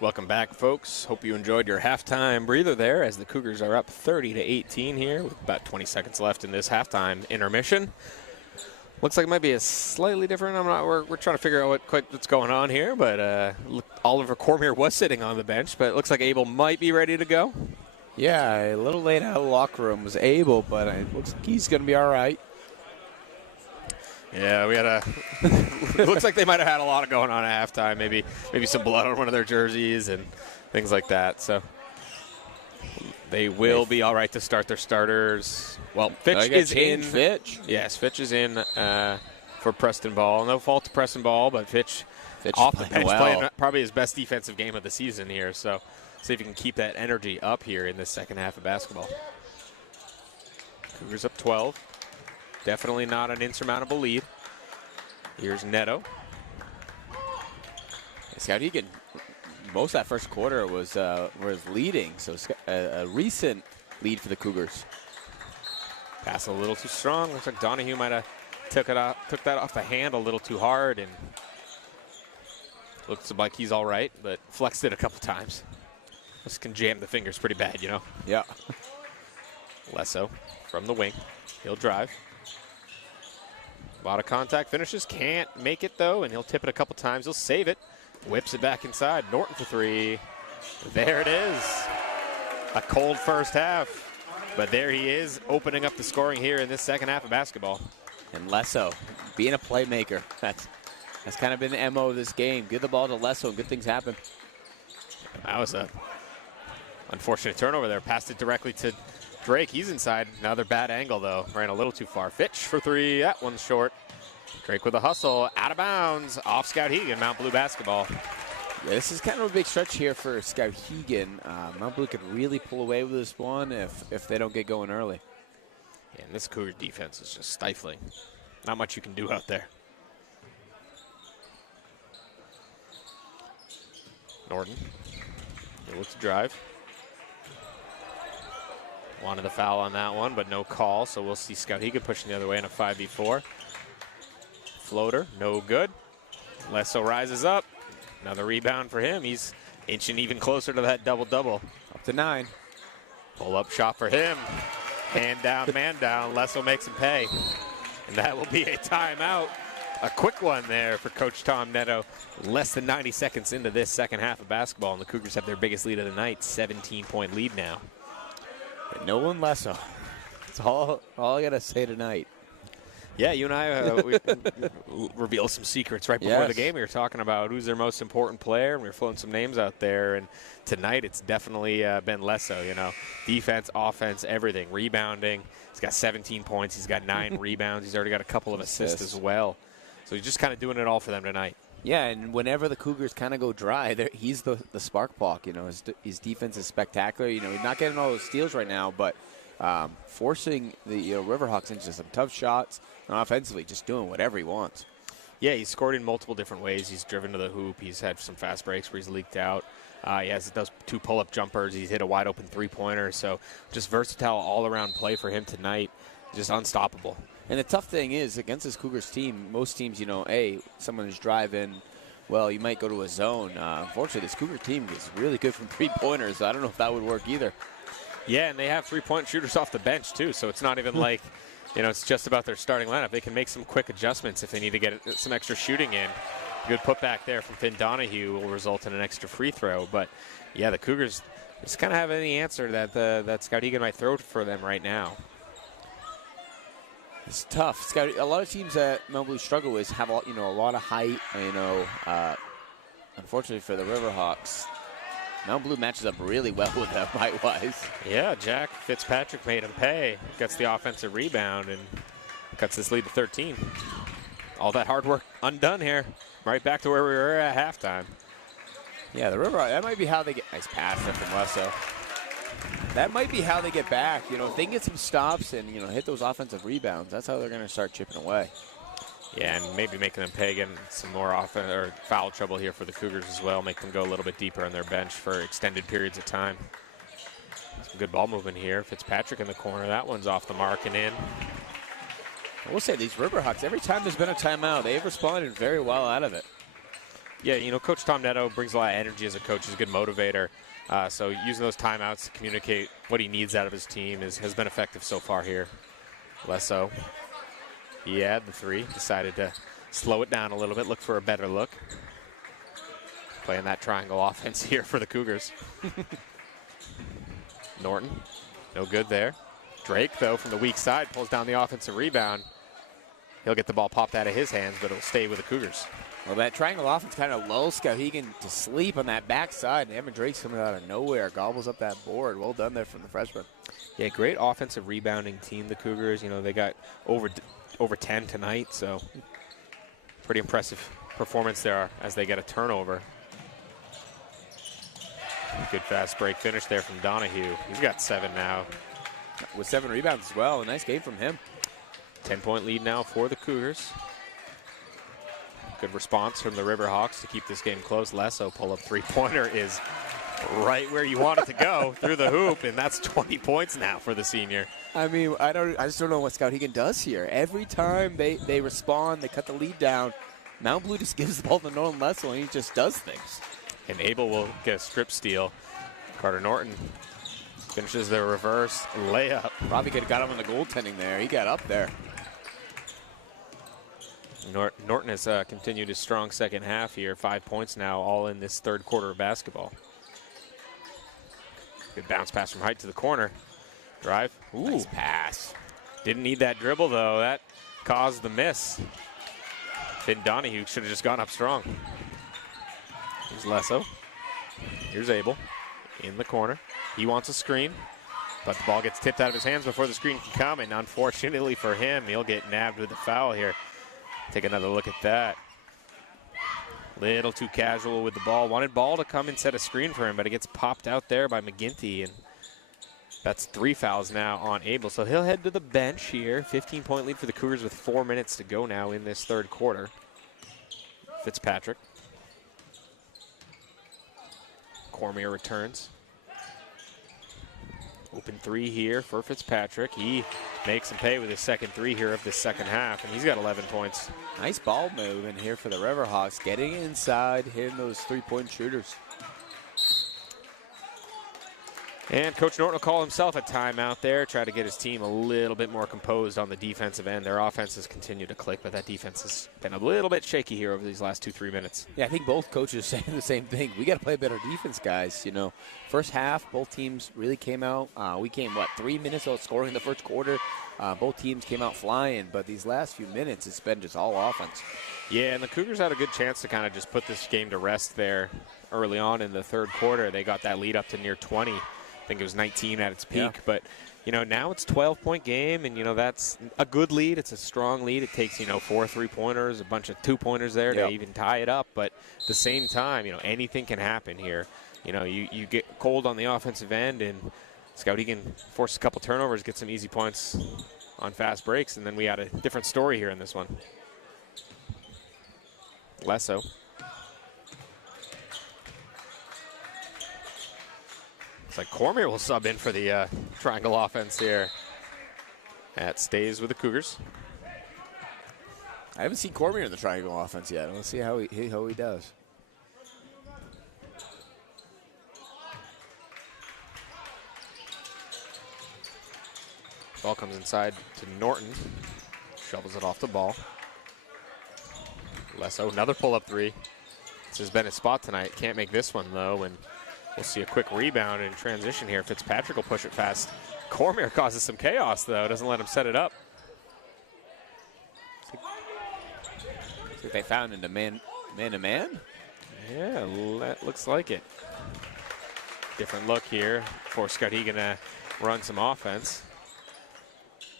Welcome back, folks. Hope you enjoyed your halftime breather there as the Cougars are up 30-18 here with about 20 seconds left in this halftime intermission. Looks like it might be a slightly different. We're trying to figure out what's going on here, but Oliver Cormier was sitting on the bench, but it looks like Abel might be ready to go. Yeah, a little late out of the locker room was Abel, but it looks like he's going to be all right. Yeah, we had it looks like they might have had a lot going on at halftime. Maybe some blood on one of their jerseys and things like that. So they will be all right to start their starters. Well, Fitch is in. Fitch. Yes, Fitch is in for Preston Ball. No fault to Preston Ball, but Fitch off the bench playing probably his best defensive game of the season here. So see if he can keep that energy up here in this second half of basketball. Cougars up 12. Definitely not an insurmountable lead. Here's Neto. Skowhegan, most of that first quarter was leading, so a recent lead for the Cougars. Pass a little too strong. Looks like Donahue might have took that off the hand a little too hard, and looks like he's all right, but flexed it a couple times. This can jam the fingers pretty bad, you know? Yeah. Lesso from the wing. He'll drive. A lot of contact finishes. Can't make it, though, and he'll tip it a couple times. He'll save it. Whips it back inside. Norton for three. There it is. A cold first half. But there he is, opening up the scoring here in this second half of basketball. And Lesso, being a playmaker. That's kind of been the MO of this game. Give the ball to Lesso and good things happen. That was a unfortunate turnover there. Passed it directly to Drake. He's inside. Another bad angle, though. Ran a little too far. Fitch for three. That one's short. Drake with a hustle. Out of bounds. Off Skowhegan. Mount Blue basketball. Yeah, this is kind of a big stretch here for Skowhegan. Mount Blue could really pull away with this one if they don't get going early. Yeah, and this Cougar defense is just stifling. Not much you can do out there. Norton. He'll look to drive. Wanted the foul on that one, but no call, so we'll see Skowhegan pushing the other way in a 5v4. Floater, no good. Lesso rises up. Another rebound for him. He's inching even closer to that double-double. Up to 9. Pull-up shot for him. Hand down, man down. Lesso makes him pay. And that will be a timeout. A quick one there for Coach Tom Neto. Less than 90 seconds into this second half of basketball, and the Cougars have their biggest lead of the night, 17-point lead now. But no one Lesso. That's all I got to say tonight. Yeah, you and I we revealed some secrets right before the game. We were talking about who's their most important player, and we were floating some names out there. And tonight it's definitely been Lesso, you know. Defense, offense, everything. Rebounding. He's got 17 points. He's got 9 rebounds. He's already got a couple of assists as well. So he's just kind of doing it all for them tonight. Yeah, and whenever the Cougars kind of go dry, he's the spark plug. You know, his defense is spectacular. You know, he's not getting all those steals right now, but forcing the Riverhawks into some tough shots. And offensively, just doing whatever he wants. Yeah, he's scored in multiple different ways. He's driven to the hoop. He's had some fast breaks where he's leaked out. He has those 2 pull-up jumpers. He's hit a wide-open three-pointer. So just versatile all-around play for him tonight. Just unstoppable. And the tough thing is, against this Cougars team, most teams, you know, someone is driving. Well, you might go to a zone. Unfortunately, this Cougar team is really good from three-pointers. So I don't know if that would work either. Yeah, and they have three-point shooters off the bench, too. So it's not even like, you know, it's just about their starting lineup. They can make some quick adjustments if they need to get some extra shooting in. Good putback there from Finn Donahue will result in an extra free throw. But, yeah, the Cougars just kind of have any answer that Skowhegan might throw for them right now. It's tough. A lot of teams that Mount Blue struggle with have a lot of height. Unfortunately for the Riverhawks, Mount Blue matches up really well with them height-wise. Yeah, Jack Fitzpatrick made him pay. Gets the offensive rebound and cuts this lead to 13. All that hard work undone here. Right back to where we were at halftime. Yeah, the Riverhawks, that might be how they get. Nice pass there from Lesso. That might be how they get back. You know, if they can get some stops and, you know, hit those offensive rebounds, that's how they're going to start chipping away. Yeah, and maybe making them pay again some more offense or foul trouble here for the Cougars as well. Make them go a little bit deeper on their bench for extended periods of time. Some good ball movement here. Fitzpatrick in the corner. That one's off the mark and in. I will say these Riverhawks, every time there's been a timeout, they've responded very well out of it. Yeah, you know, Coach Tom Neto brings a lot of energy as a coach. He's a good motivator. So using those timeouts to communicate what he needs out of his team has been effective so far here. Lesso He had the three, decided to slow it down a little bit, look for a better look. Playing that triangle offense here for the Cougars. Norton, no good there. Drake, though, from the weak side, pulls down the offensive rebound. He'll get the ball popped out of his hands, but it'll stay with the Cougars. Well, that triangle offense kind of lulls Skowhegan to sleep on that backside. And Evan Drake's coming out of nowhere, gobbles up that board. Well done there from the freshman. Yeah, great offensive rebounding team, the Cougars. You know, they got over 10 tonight, so pretty impressive performance there as they get a turnover. Good fast break finish there from Donahue. He's got 7 now. With 7 rebounds as well. A nice game from him. 10-point lead now for the Cougars. Good response from the Riverhawks to keep this game close. Lesso pull-up three-pointer is right where you want it to go, through the hoop, and that's 20 points now for the senior. I mean, I just don't know what Skowhegan does here. Every time they respond, they cut the lead down. Mount Blue just gives the ball to Nolan Lesso, and he just does things. And Abel will get a strip steal. Carter Norton finishes the reverse layup. Probably could have got him on the goaltending there. He got up there. Norton has continued his strong second half here. 5 points now, all in this third quarter of basketball. Good bounce pass from height to the corner. Drive. Ooh. Nice pass. Didn't need that dribble, though. That caused the miss. Finn Donahue should have just gone up strong. Here's Lesso. Here's Abel in the corner. He wants a screen, but the ball gets tipped out of his hands before the screen can come, and unfortunately for him, he'll get nabbed with a foul here. Take another look at that. Little too casual with the ball. Wanted ball to come and set a screen for him, but it gets popped out there by McGinty, and that's 3 fouls now on Abel. So he'll head to the bench here. 15-point lead for the Cougars with 4 minutes to go now in this third quarter. Fitzpatrick. Cormier returns. Open three here for Fitzpatrick. He makes him pay with his second three here of this second half, and he's got 11 points. Nice ball move in here for the Riverhawks, getting inside, hitting those three-point shooters. And Coach Norton will call himself a timeout there, try to get his team a little bit more composed on the defensive end. Their offense has continued to click, but that defense has been a little bit shaky here over these last 2-3 minutes. Yeah, I think both coaches are saying the same thing. We got to play better defense, guys. You know, first half, both teams really came out. We came, 3 minutes out scoring in the first quarter. Both teams came out flying, but these last few minutes, it's been just all offense. Yeah, and the Cougars had a good chance to kind of just put this game to rest there early on in the third quarter. They got that lead up to near 20. I think it was 19 at its peak, yeah. But you know, now it's a 12-point game, and you know, that's a good lead. It's a strong lead. It takes, you know, 4 3-pointers, a bunch of 2-pointers there to even tie it up, but at the same time, you know, anything can happen here. You know, you get cold on the offensive end, and Skowhegan force a couple turnovers, get some easy points on fast breaks, and then we had a different story here in this one. Lesso. It's like Cormier will sub in for the triangle offense here. That stays with the Cougars. I haven't seen Cormier in the triangle offense yet. Let's see how he does. Ball comes inside to Norton. Shovels it off the ball. Lesso, another pull-up three. This has been his spot tonight. Can't make this one, though, and we'll see a quick rebound in transition here. Fitzpatrick will push it fast. Cormier causes some chaos, though. Doesn't let him set it up. I think they found in the man-to-man? Yeah, that looks like it. Different look here for Skowhegan to run some offense.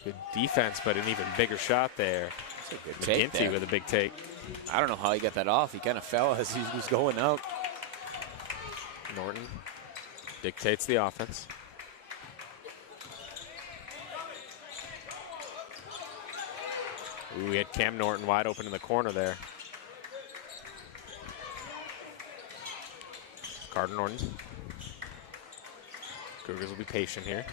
Good defense, but an even bigger shot there. That's a good take there. With a big take. I don't know how he got that off. He kind of fell as he was going out. Norton dictates the offense. Ooh, we had Cam Norton wide open in the corner there. Carter Norton. Cougars will be patient here.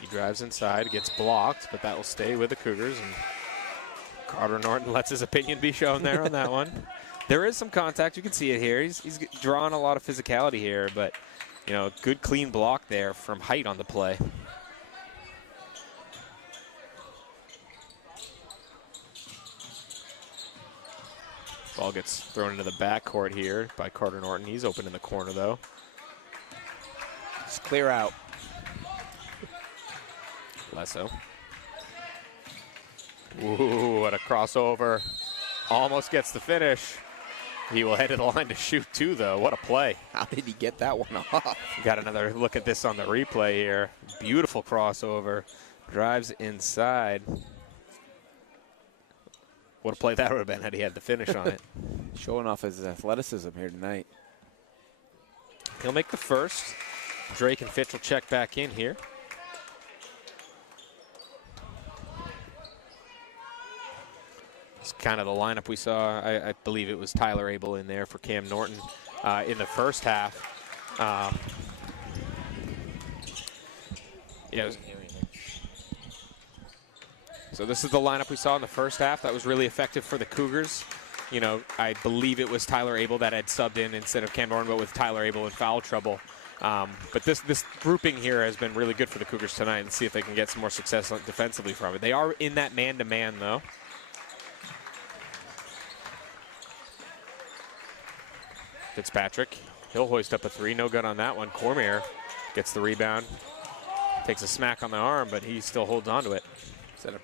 He drives inside, gets blocked, but that will stay with the Cougars. And Carter Norton lets his opinion be shown there on that one. There is some contact. You can see it here. He's drawing a lot of physicality here, but, you know, good clean block there from height on the play. Ball gets thrown into the backcourt here by Carter Norton. He's open in the corner, though. It's clear out. Lesso. Ooh, what a crossover. Almost gets the finish. He will head to the line to shoot, too, though. What a play. How did he get that one off? Got another look at this on the replay here. Beautiful crossover. Drives inside. What a play that would have been had he had the finish on it. Showing off his athleticism here tonight. He'll make the first. Drake and Fitch will check back in here. It's kind of the lineup we saw. I believe it was Tyler Abel in there for Cam Norton in the first half. Yeah. So this is the lineup we saw in the first half. That was really effective for the Cougars. You know, I believe it was Tyler Abel that had subbed in instead of Cam Norton, but with Tyler Abel in foul trouble. But this grouping here has been really good for the Cougars tonight, and see if they can get some more success defensively from it. They are in that man-to-man, though. Fitzpatrick, he'll hoist up a three. No good on that one. Cormier gets the rebound. Takes a smack on the arm, but he still holds on to it. It's an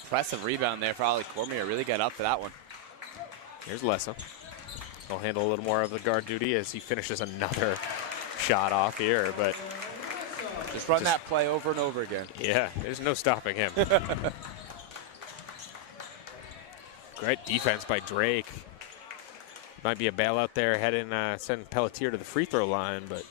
impressive rebound there for Ollie Cormier. Really got up for that one. Here's Lesso. He'll handle a little more of the guard duty as he finishes another shot off here, but just run that play over and over again. Yeah, there's no stopping him. Great defense by Drake. Might be a bailout there, heading send Pelletier to the free throw line, but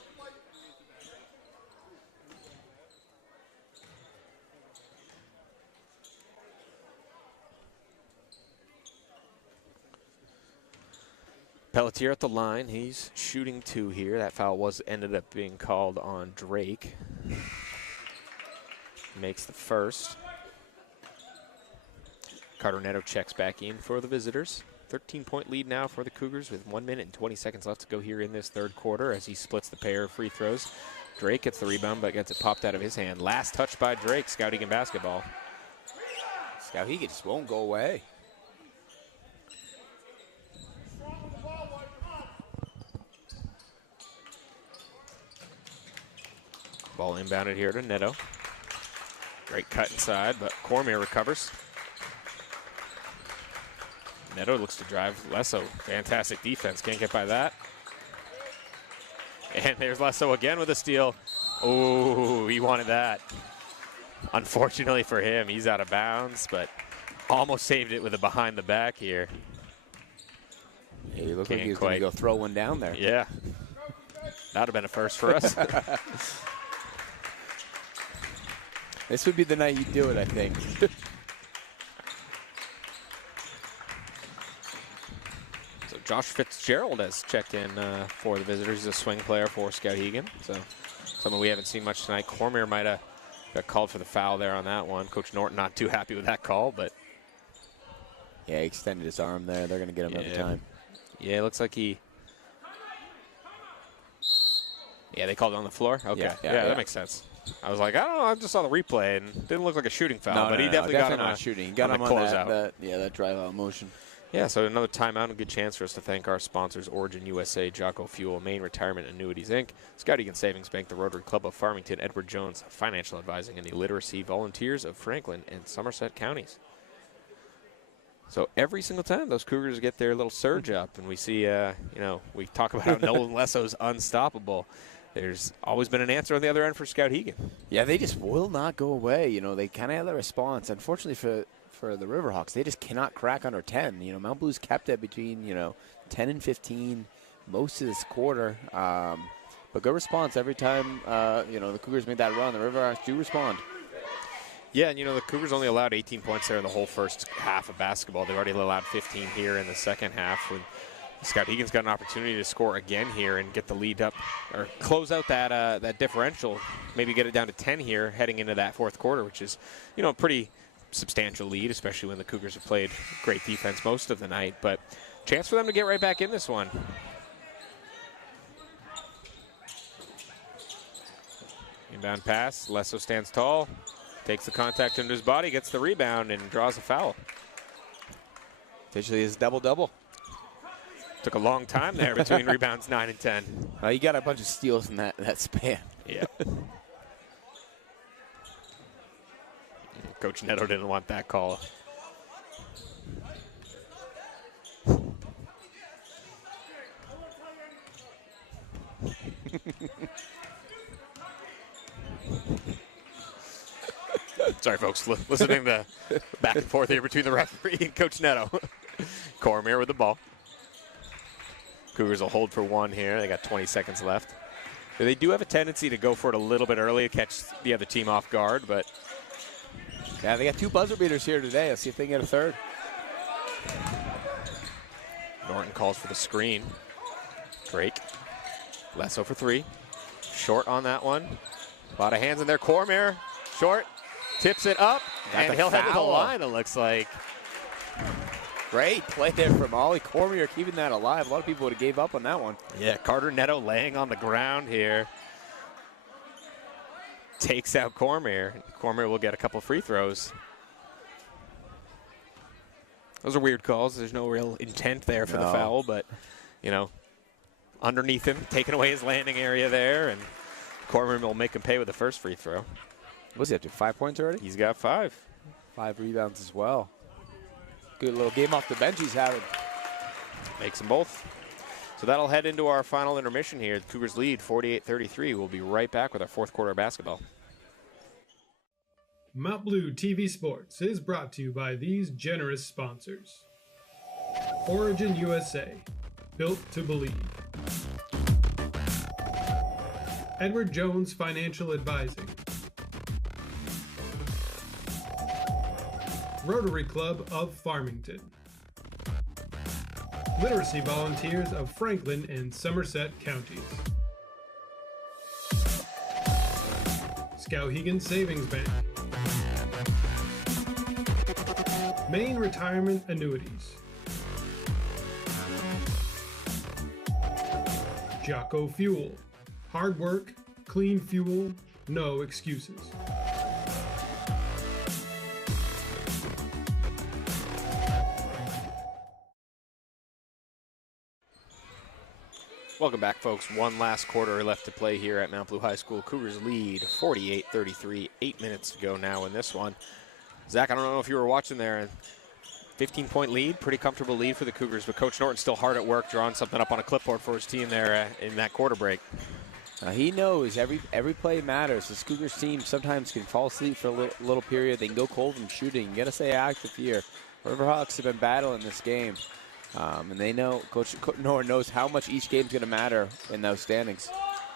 Pelletier at the line. He's shooting two here. That foul ended up being called on Drake. Makes the first. Carter Neto checks back in for the visitors. 13-point lead now for the Cougars with 1 minute and 20 seconds left to go here in this third quarter as he splits the pair of free throws. Drake gets the rebound but gets it popped out of his hand. Last touch by Drake. Skowhegan basketball. Skowhegan just won't go away. Ball inbounded here to Neto. Great cut inside, but Cormier recovers. Neto looks to drive. Lesso, fantastic defense. Can't get by that. And there's Lesso again with a steal. Oh, he wanted that. Unfortunately for him, he's out of bounds, but almost saved it with a behind the back here. Yeah, he looked like he was going to go throw one down there. Yeah. That would have been a first for us. This would be the night he'd do it, I think. So Josh Fitzgerald has checked in for the visitors. He's a swing player for Skowhegan. So someone we haven't seen much tonight. Cormier might have got called for the foul there on that one. Coach Norton not too happy with that call, but. Yeah, he extended his arm there. They're going to get him every time. Yeah, it looks like he. Yeah, they called it on the floor? Okay. Yeah, that makes sense. I was like, I don't know, I just saw the replay and it didn't look like a shooting foul, but he definitely got him on shooting. He got him on that drive out motion. Yeah, so another timeout, a good chance for us to thank our sponsors, Origin USA, Jocko Fuel, Maine Retirement Annuities, Inc., Skowhegan Savings Bank, the Rotary Club of Farmington, Edward Jones Financial Advising, and the Literacy Volunteers of Franklin and Somerset counties. So every single time those Cougars get their little surge up and we see, we talk about how Nolan Lesso's unstoppable. There's always been an answer on the other end for Skowhegan. Yeah, they just will not go away. You know, they kind of have the response. Unfortunately for the Riverhawks, they just cannot crack under 10. You know, Mount Blue's kept it between, 10 and 15 most of this quarter. But good response every time, the Cougars made that run. The Riverhawks do respond. Yeah, and, the Cougars only allowed 18 points there in the whole first half of basketball. They've already allowed 15 here in the second half. When Skowhegan's got an opportunity to score again here and get the lead up, or close out that differential, maybe get it down to 10 here heading into that fourth quarter, which is, a pretty substantial lead, especially when the Cougars have played great defense most of the night. But chance for them to get right back in this one. Inbound pass, Lesso stands tall, takes the contact into his body, gets the rebound, and draws a foul. Officially is double-double. Took a long time there between rebounds 9 and 10. You got a bunch of steals in that span. Yeah. Coach Neto didn't want that call. Sorry, folks, listening to back and forth here between the referee and Coach Neto. Cormier with the ball. Cougars will hold for one here. They got 20 seconds left. They do have a tendency to go for it a little bit early to catch the other team off guard, but yeah, they got 2 buzzer beaters here today. Let's see if they can get a third. Norton calls for the screen. Drake. Lesso for 3. Short on that one. A lot of hands in there. Cormier. Short. Tips it up. And he'll head to the line, it looks like. Great play there from Ollie Cormier, keeping that alive. A lot of people would have gave up on that one. Yeah, Carter Neto laying on the ground here. Takes out Cormier. Cormier will get a couple free throws. Those are weird calls. There's no real intent there for the foul, but, you know, underneath him, taking away his landing area there, and Cormier will make him pay with the first free throw. What's he up to, 5 points already? He's got 5. 5 rebounds as well. Good little game off the bench he's having. Makes them both. So that'll head into our final intermission here. The Cougars lead 48-33. We'll be right back with our fourth quarter of basketball. Mount Blue TV Sports is brought to you by these generous sponsors. Origin USA, built to believe. Edward Jones Financial Advising. Rotary Club of Farmington. Literacy Volunteers of Franklin and Somerset Counties. Skowhegan Savings Bank. Maine Retirement Annuities. Jocko Fuel. Hard work, clean fuel, no excuses. Welcome back, folks. One last quarter left to play here at Mount Blue High School. Cougars lead 48-33. 8 minutes to go now in this one. Zach, I don't know if you were watching there. 15-point lead, pretty comfortable lead for the Cougars, but Coach Norton's still hard at work drawing something up on a clipboard for his team there in that quarter break. He knows every play matters. This Cougars team sometimes can fall asleep for a little period. They can go cold from shooting. You got to stay active here. Riverhawks have been battling this game. And they know, Coach Norton knows how much each game's going to matter in those standings.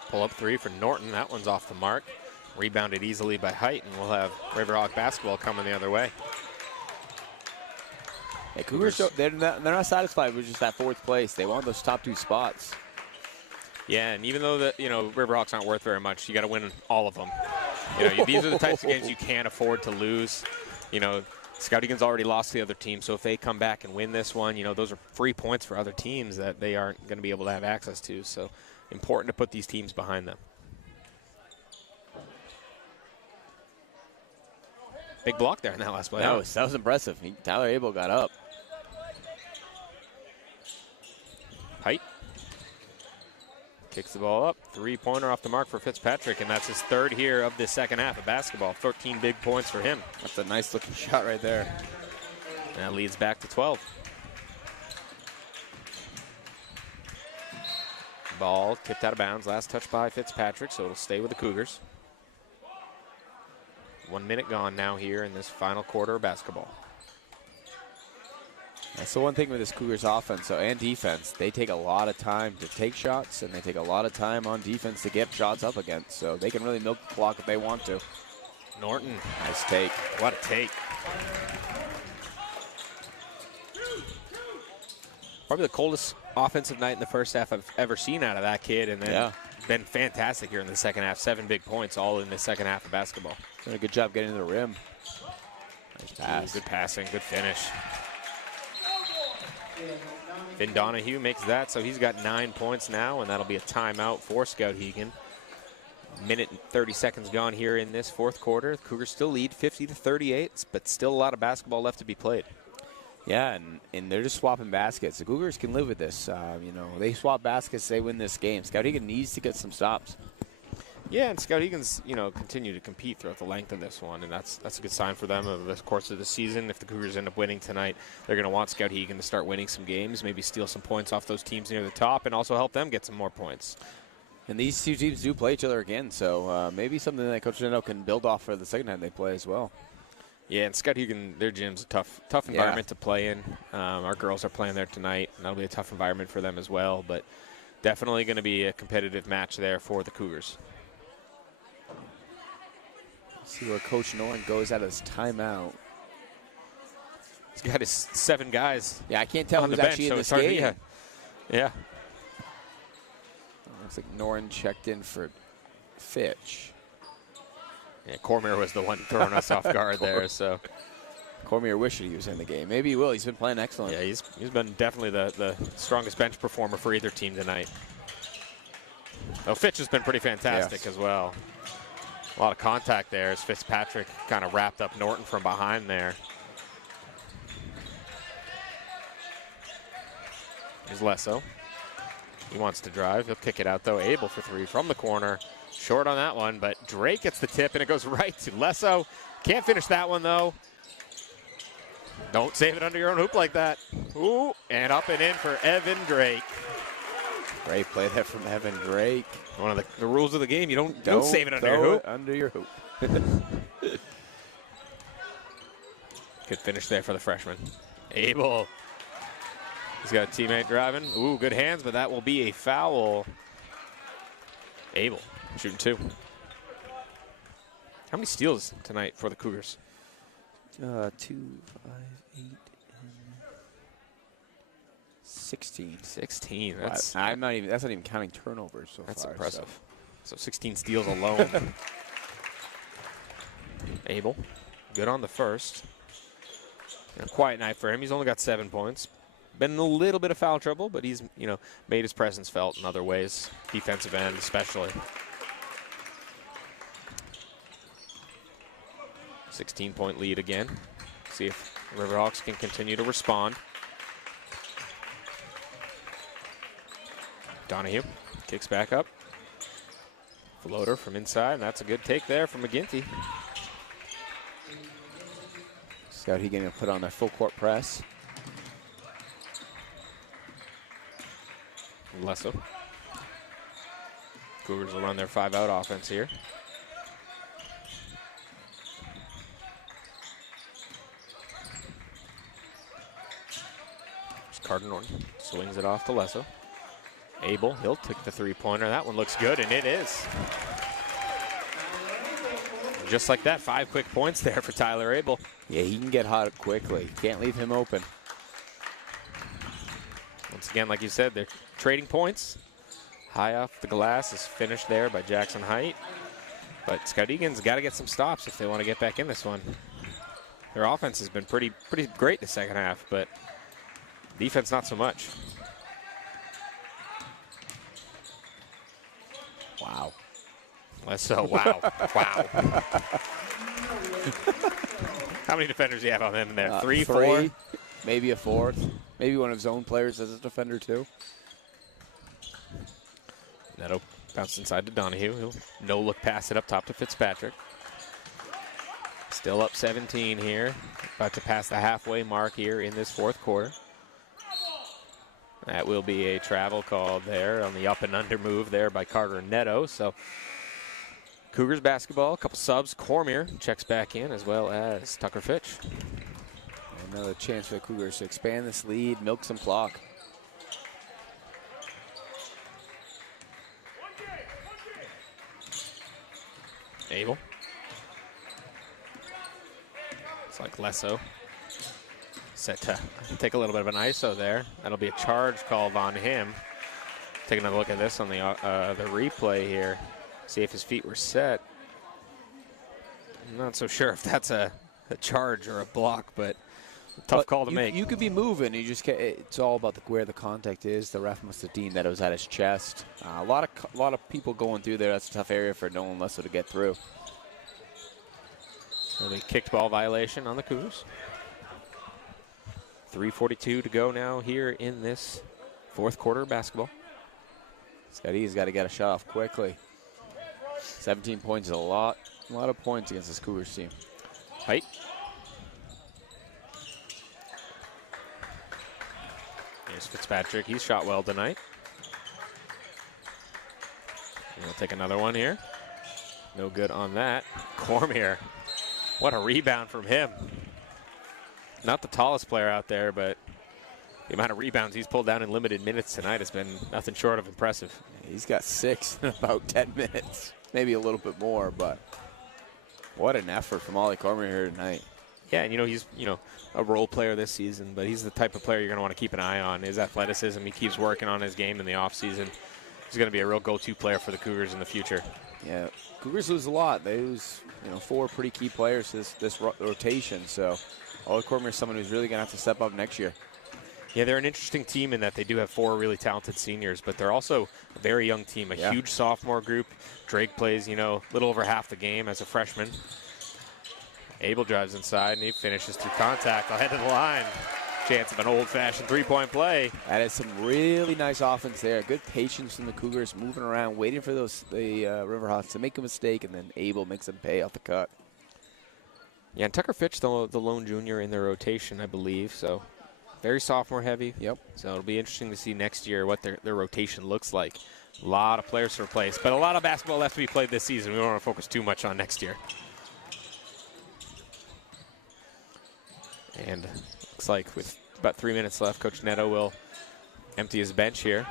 Pull up 3 for Norton. That one's off the mark. Rebounded easily by Height, and we'll have Riverhawk basketball coming the other way. Hey, Cougars, they're not satisfied with just that 4th place. They want those top 2 spots. Yeah, and even though Riverhawks aren't worth very much, you got to win all of them. You know, these are the types of games you can't afford to lose. You know, Skowhegan's already lost to the other team, so if they come back and win this one, you know, those are free points for other teams that they aren't going to be able to have access to. So important to put these teams behind them. Big block there in that last play. That was impressive. Tyler Abel got up. Height. Kicks the ball up. 3-pointer off the mark for Fitzpatrick, and that's his 3rd here of this second half of basketball. 13 big points for him. That's a nice-looking shot right there. And that leads back to 12. Ball tipped out of bounds. Last touch by Fitzpatrick, so it'll stay with the Cougars. 1 minute gone now here in this final quarter of basketball. That's the one thing with this Cougars offense and defense. They take a lot of time to take shots, and they take a lot of time on defense to get shots up against. So they can really milk the clock if they want to. Norton. Nice take. What a take. Probably the coldest offensive night in the first half I've ever seen out of that kid, and then been fantastic here in the second half. 7 big points all in the second half of basketball. Done a good job getting to the rim. Nice pass. Good passing, good finish. Finn Donahue makes that, so he's got 9 points now, and that'll be a timeout for Skowhegan. Minute and 30 seconds gone here in this 4th quarter. The Cougars still lead 50-38, but still a lot of basketball left to be played. Yeah, and they're just swapping baskets. The Cougars can live with this. You know, they swap baskets, they win this game. Skowhegan needs to get some stops. Yeah, and Skowhegan's, you know, continue to compete throughout the length of this one, and that's a good sign for them over the course of the season. If the Cougars end up winning tonight, they're going to want Skowhegan to start winning some games, maybe steal some points off those teams near the top, and also help them get some more points. And these two teams do play each other again, so maybe something that Coach Neno can build off for the second time they play as well. Yeah, and Skowhegan, their gym's a tough environment to play in. Our girls are playing there tonight, and that'll be a tough environment for them as well, but definitely going to be a competitive match there for the Cougars. See where Coach Noren goes at his timeout. He's got his 7 guys. Yeah, I can't tell on who's the bench, actually so in it's this hard game. Yeah. Looks like Noren checked in for Fitch. Yeah, Cormier was the one throwing us off guard there. So Cormier wished he was in the game. Maybe he will. He's been playing excellent. Yeah, he's been definitely the strongest bench performer for either team tonight. Oh, Fitch has been pretty fantastic as well. A lot of contact there as Fitzpatrick kind of wrapped up Norton from behind there. Here's Lesso. He wants to drive. He'll kick it out, though. Abel for 3 from the corner. Short on that one, but Drake gets the tip, and it goes right to Lesso. Can't finish that one, though. Don't save it under your own hoop like that. Ooh, and up and in for Evan Drake. Great play there from Evan Drake. One of the rules of the game, you don't save it under your hoop. Under your hoop. Good finish there for the freshman. Abel. He's got a teammate driving. Ooh, good hands, but that will be a foul. Abel shooting 2. How many steals tonight for the Cougars? 2, 5, 8, and 16. 16. That's I'm not even. That's not even counting turnovers so that's far. That's impressive. So 16 steals alone. Abel, good on the first. And a quiet night for him. He's only got 7 points. Been in a little bit of foul trouble, but he's made his presence felt in other ways, defensive end especially. 16-point lead again. See if the Riverhawks can continue to respond. Donahue kicks back up. Floater from inside, and that's a good take there from McGinty. Skowhegan going to put on their full court press. Lesso. Cougars will run their 5-out offense here. Carter Norton swings it off to Lesso. Abel, he'll take the 3-pointer. That one looks good, and it is. Just like that, 5 quick points there for Tyler Abel. Yeah, he can get hot quickly. Can't leave him open. Once again, like you said, they're trading points. High off the glass is finished there by Jackson Height. But Skowhegan's got to get some stops if they want to get back in this one. Their offense has been pretty great the second half, but defense not so much. Wow. Lesso, wow. Wow. How many defenders do you have on him in there? 3, 4? Maybe a 4th. Maybe one of his own players as a defender, too. Neto bounced inside to Donahue. He'll no-look pass it up top to Fitzpatrick. Still up 17 here. About to pass the halfway mark here in this 4th quarter. That will be a travel call there on the up and under move there by Carter Neto. So Cougars basketball, a couple subs. Cormier checks back in as well as Tucker Fitch. Another chance for the Cougars to expand this lead, milk some clock. Abel. It's like Lesso. Set to take a little bit of an ISO there. That'll be a charge called on him. Take another look at this on the replay here. See if his feet were set. I'm not so sure if that's a charge or a block, but tough call to make. You could be moving. You just can't, it's all about where the contact is. The ref must have deemed that it was at his chest. A lot of people going through there. That's a tough area for Nolan Lesso to get through. It'll be kicked ball violation on the Cougars. 3:42 to go now here in this fourth quarter of basketball. Scotty's got to get a shot off quickly. 17 points is a lot of points against this Cougars team. Height. Here's Fitzpatrick. He's shot well tonight. And we'll take another one here. No good on that. Cormier. What a rebound from him. Not the tallest player out there, but the amount of rebounds he's pulled down in limited minutes tonight has been nothing short of impressive. He's got 6 in about 10 minutes. Maybe a little bit more, but what an effort from Ollie Cormier here tonight. Yeah, and he's a role player this season, but he's the type of player you're going to want to keep an eye on. His athleticism, he keeps working on his game in the offseason. He's going to be a real go-to player for the Cougars in the future. Yeah, Cougars lose a lot. They lose 4 pretty key players this rotation, so Ollie Cormier is someone who's really going to have to step up next year. Yeah, they're an interesting team in that they do have 4 really talented seniors, but they're also a very young team, a huge sophomore group. Drake plays, a little over half the game as a freshman. Abel drives inside, and he finishes through contact. I'll head to the line. Chance of an old-fashioned three-point play. That is some really nice offense there. Good patience from the Cougars, moving around, waiting for the Riverhawks to make a mistake, and then Abel makes them pay off the cut. Yeah, and Tucker Fitch, the lone junior in their rotation, I believe, so very sophomore heavy. Yep. So it'll be interesting to see next year what their rotation looks like. A lot of players to replace, but a lot of basketball left to be played this season. We don't want to focus too much on next year. And looks like with about 3 minutes left, Coach Neto will empty his bench here.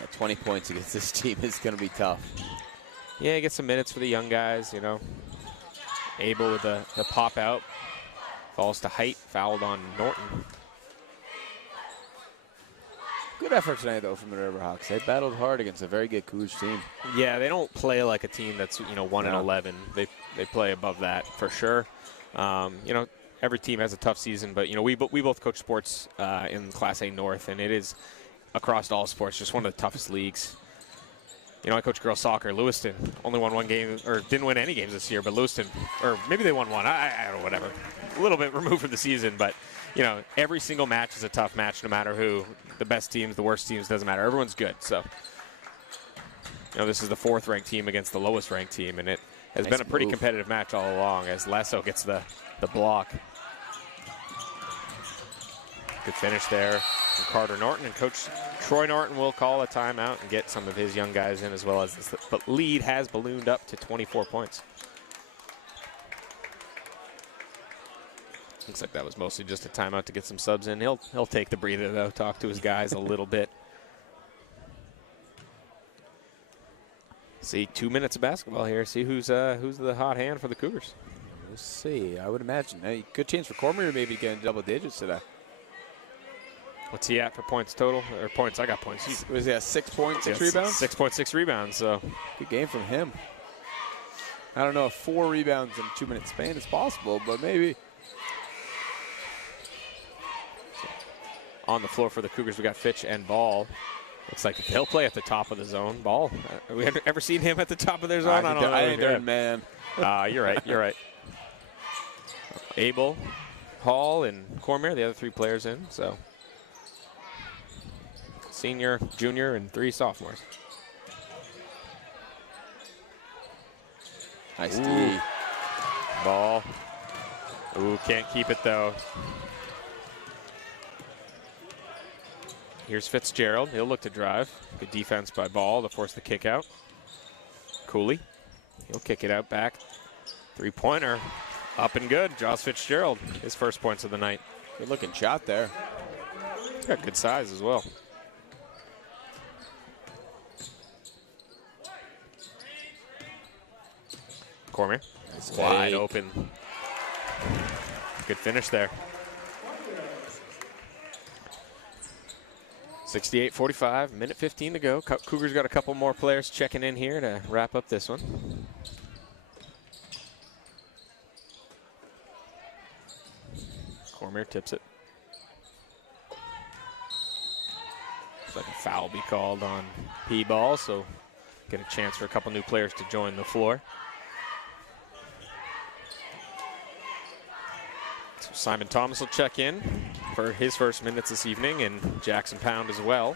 Yeah, 20 points against this team is going to be tough. Yeah, get some minutes for the young guys, Abel with the pop out. Falls to Height, fouled on Norton. Good effort tonight, though, from the Riverhawks. They battled hard against a very good Cougars team. Yeah, they don't play like a team that's 1-11. They play above that for sure. Every team has a tough season, but we both coach sports in Class A North, and it is across all sports just one of the toughest leagues. I coach girls soccer. Lewiston only won 1 game, or didn't win any games this year, but Lewiston, or maybe they won 1. I don't know, whatever. A little bit removed from the season, but every single match is a tough match, no matter who. The best teams, the worst teams, doesn't matter. Everyone's good. So, this is the 4th-ranked team against the lowest-ranked team, and it has been a pretty competitive match all along as Lesso gets the block. Good finish there from Carter Norton, and Coach Troy Norton will call a timeout and get some of his young guys in as well as this. But lead has ballooned up to 24 points. Looks like that was mostly just a timeout to get some subs in. He'll take the breather, though, talk to his guys a little bit. See, 2 minutes of basketball here. See who's the hot hand for the Cougars. We'll see. I would imagine. Hey, good chance for Cormier maybe getting double digits today. What's he at for points total? Or points? I got points. Was he at 6 points, 6 rebounds? 6.6 rebounds, so. Good game from him. I don't know if 4 rebounds in a 2-minute span is possible, but maybe. So, on the floor for the Cougars, we got Fitch and Ball. Looks like they'll play at the top of the zone. Ball. Have we ever seen him at the top of their zone? I don't know. I think they're man. You're right. You're right. Abel, Hall, and Cormier, the other 3 players in, so. Senior, junior, and 3 sophomores. Nice D. Ball. Ooh, can't keep it, though. Here's Fitzgerald. He'll look to drive. Good defense by Ball to force the kick out. Cooley. He'll kick it out back. 3-pointer. Up and good. Josh Fitzgerald. His first points of the night. Good looking shot there. He's got good size as well. Cormier. It's wide open. Good finish there. 68-45, minute 15 to go. Cougars got a couple more players checking in here to wrap up this one. Cormier tips it. Looks like a foul be called on P-Ball, so get a chance for a couple new players to join the floor. So Simon Thomas will check in for his first minutes this evening, and Jackson Pound as well.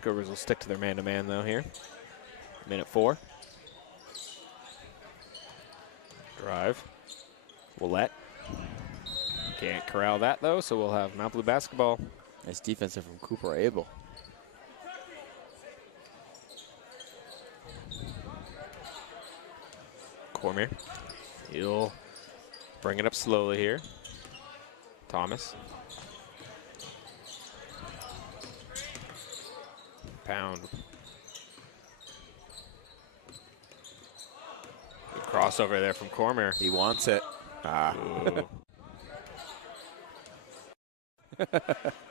Cougars will stick to their man-to-man, though, here. Minute 4. Drive. Willette. Can't corral that, though, so we'll have Mount Blue basketball. Nice defense from Cooper Abel. Cormier. He'll bring it up slowly here. Thomas. Pound. Good crossover there from Cormier. He wants it.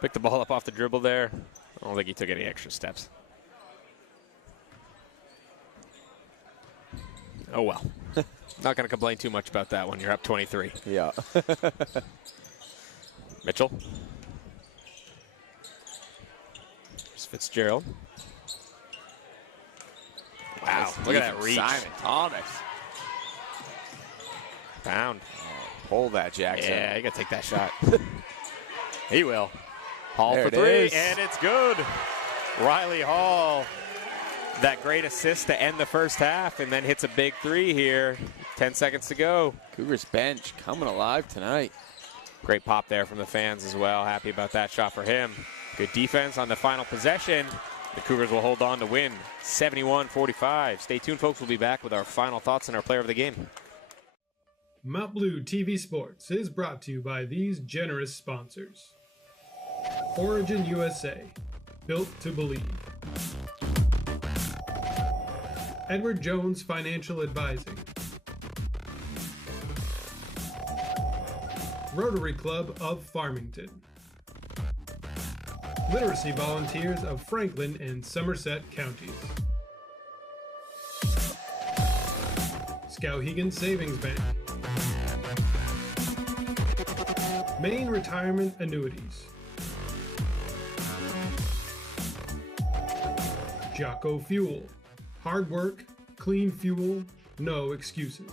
Picked the ball up off the dribble there. I don't think he took any extra steps. Oh, well. Not going to complain too much about that one. You're up 23. Yeah. Mitchell. There's Fitzgerald. Wow, Nice look at that defense. reach. Simon Thomas. Pound. Pull that, Jackson. Yeah, you got to take that shot. He will. Hall There for it 3, is. and it's good. Riley Hall, that great assist to end the first half, and then hits a big 3 here. 10 seconds to go. Cougars bench coming alive tonight. Great pop there from the fans as well. Happy about that shot for him. Good defense on the final possession. The Cougars will hold on to win 71-45. Stay tuned, folks. We'll be back with our final thoughts and our player of the game. Mount Blue TV Sports is brought to you by these generous sponsors. Origin USA, built to believe. Edward Jones Financial Advising. Rotary Club of Farmington. Literacy Volunteers of Franklin and Somerset Counties. Skowhegan Savings Bank. Maine Retirement Annuities. Jocko Fuel. Hard work, clean fuel, no excuses.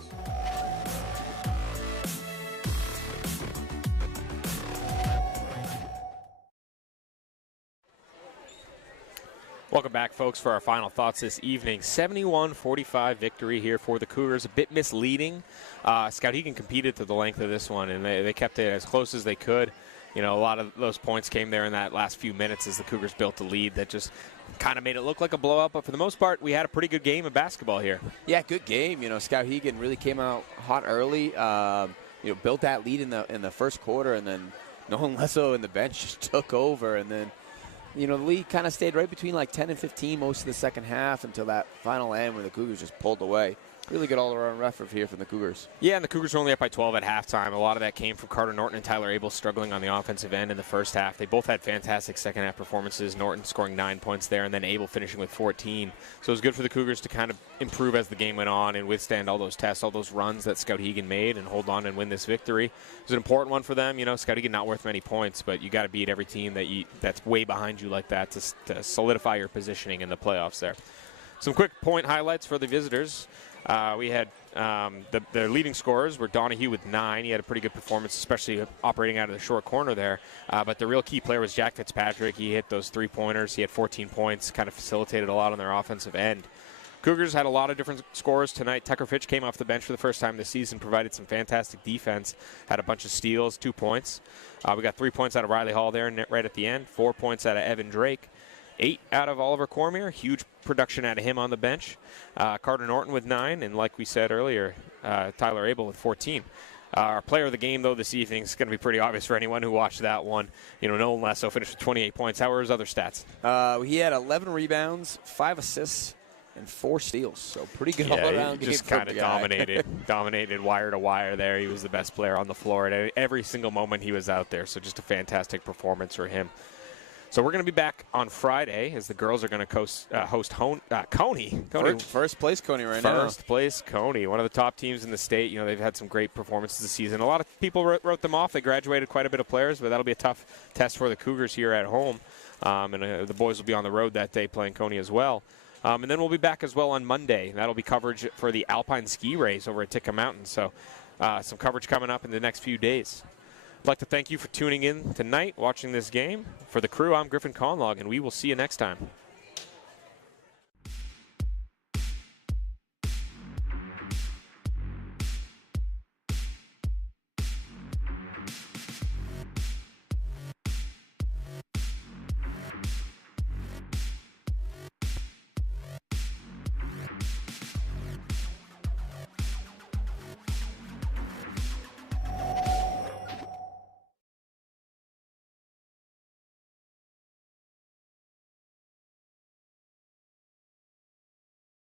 Welcome back, folks, for our final thoughts this evening. 71-45 victory here for the Cougars. A bit misleading. Skowhegan competed to the length of this one, and they kept it as close as they could. You know, a lot of those points came there in that last few minutes as the Cougars built a lead that just kind of made it look like a blowout. But for the most part, we had a pretty good game of basketball here. Yeah, good game. You know, Skowhegan really came out hot early. Built that lead in the first quarter, and then Nolan Lesso in the bench just took over, and then the lead kind of stayed right between like 10 and 15 most of the second half until that final end where the Cougars just pulled away. Really good all-around effort here from the Cougars. Yeah, and the Cougars were only up by 12 at halftime. A lot of that came from Carter Norton and Tyler Abel struggling on the offensive end in the first half. They both had fantastic second-half performances. Norton scoring 9 points there, and then Abel finishing with 14. So it was good for the Cougars to kind of improve as the game went on and withstand all those tests, all those runs that Skowhegan made, and hold on and win this victory. It was an important one for them. Skowhegan not worth many points, but you got to beat every team that's way behind you like that to solidify your positioning in the playoffs there. Some quick point highlights for the visitors. We had their leading scorers were Donahue with 9. He had a pretty good performance, especially operating out of the short corner there. But the real key player was Jack Fitzpatrick. He hit those 3-pointers. He had 14 points, kind of facilitated a lot on their offensive end. Cougars had a lot of different scorers tonight. Tucker Fitch came off the bench for the first time this season, provided some fantastic defense, had a bunch of steals, 2 points. We got 3 points out of Riley Hall there right at the end, 4 points out of Evan Drake. 8 out of Oliver Cormier. Huge production out of him on the bench. Carter Norton with 9, and like we said earlier, Tyler Abel with 14. Our player of the game, though, this evening is going to be pretty obvious for anyone who watched that one. Nolan Lesso finished with 28 points. How were his other stats? He had 11 rebounds, 5 assists, and 4 steals. So pretty good all-around game. Just kind of dominated wire to wire there. He was the best player on the floor at every single moment he was out there. So just a fantastic performance for him. So we're going to be back on Friday as the girls are going to host Coney. First place Coney right now. First place Coney, one of the top teams in the state. They've had some great performances this season. A lot of people wrote them off. They graduated quite a bit of players, but that'll be a tough test for the Cougars here at home. And the boys will be on the road that day playing Coney as well. And then we'll be back as well on Monday. That'll be coverage for the Alpine Ski Race over at Tika Mountain. So some coverage coming up in the next few days. I'd like to thank you for tuning in tonight, watching this game. For the crew, I'm Griffin Conlog, and we will see you next time.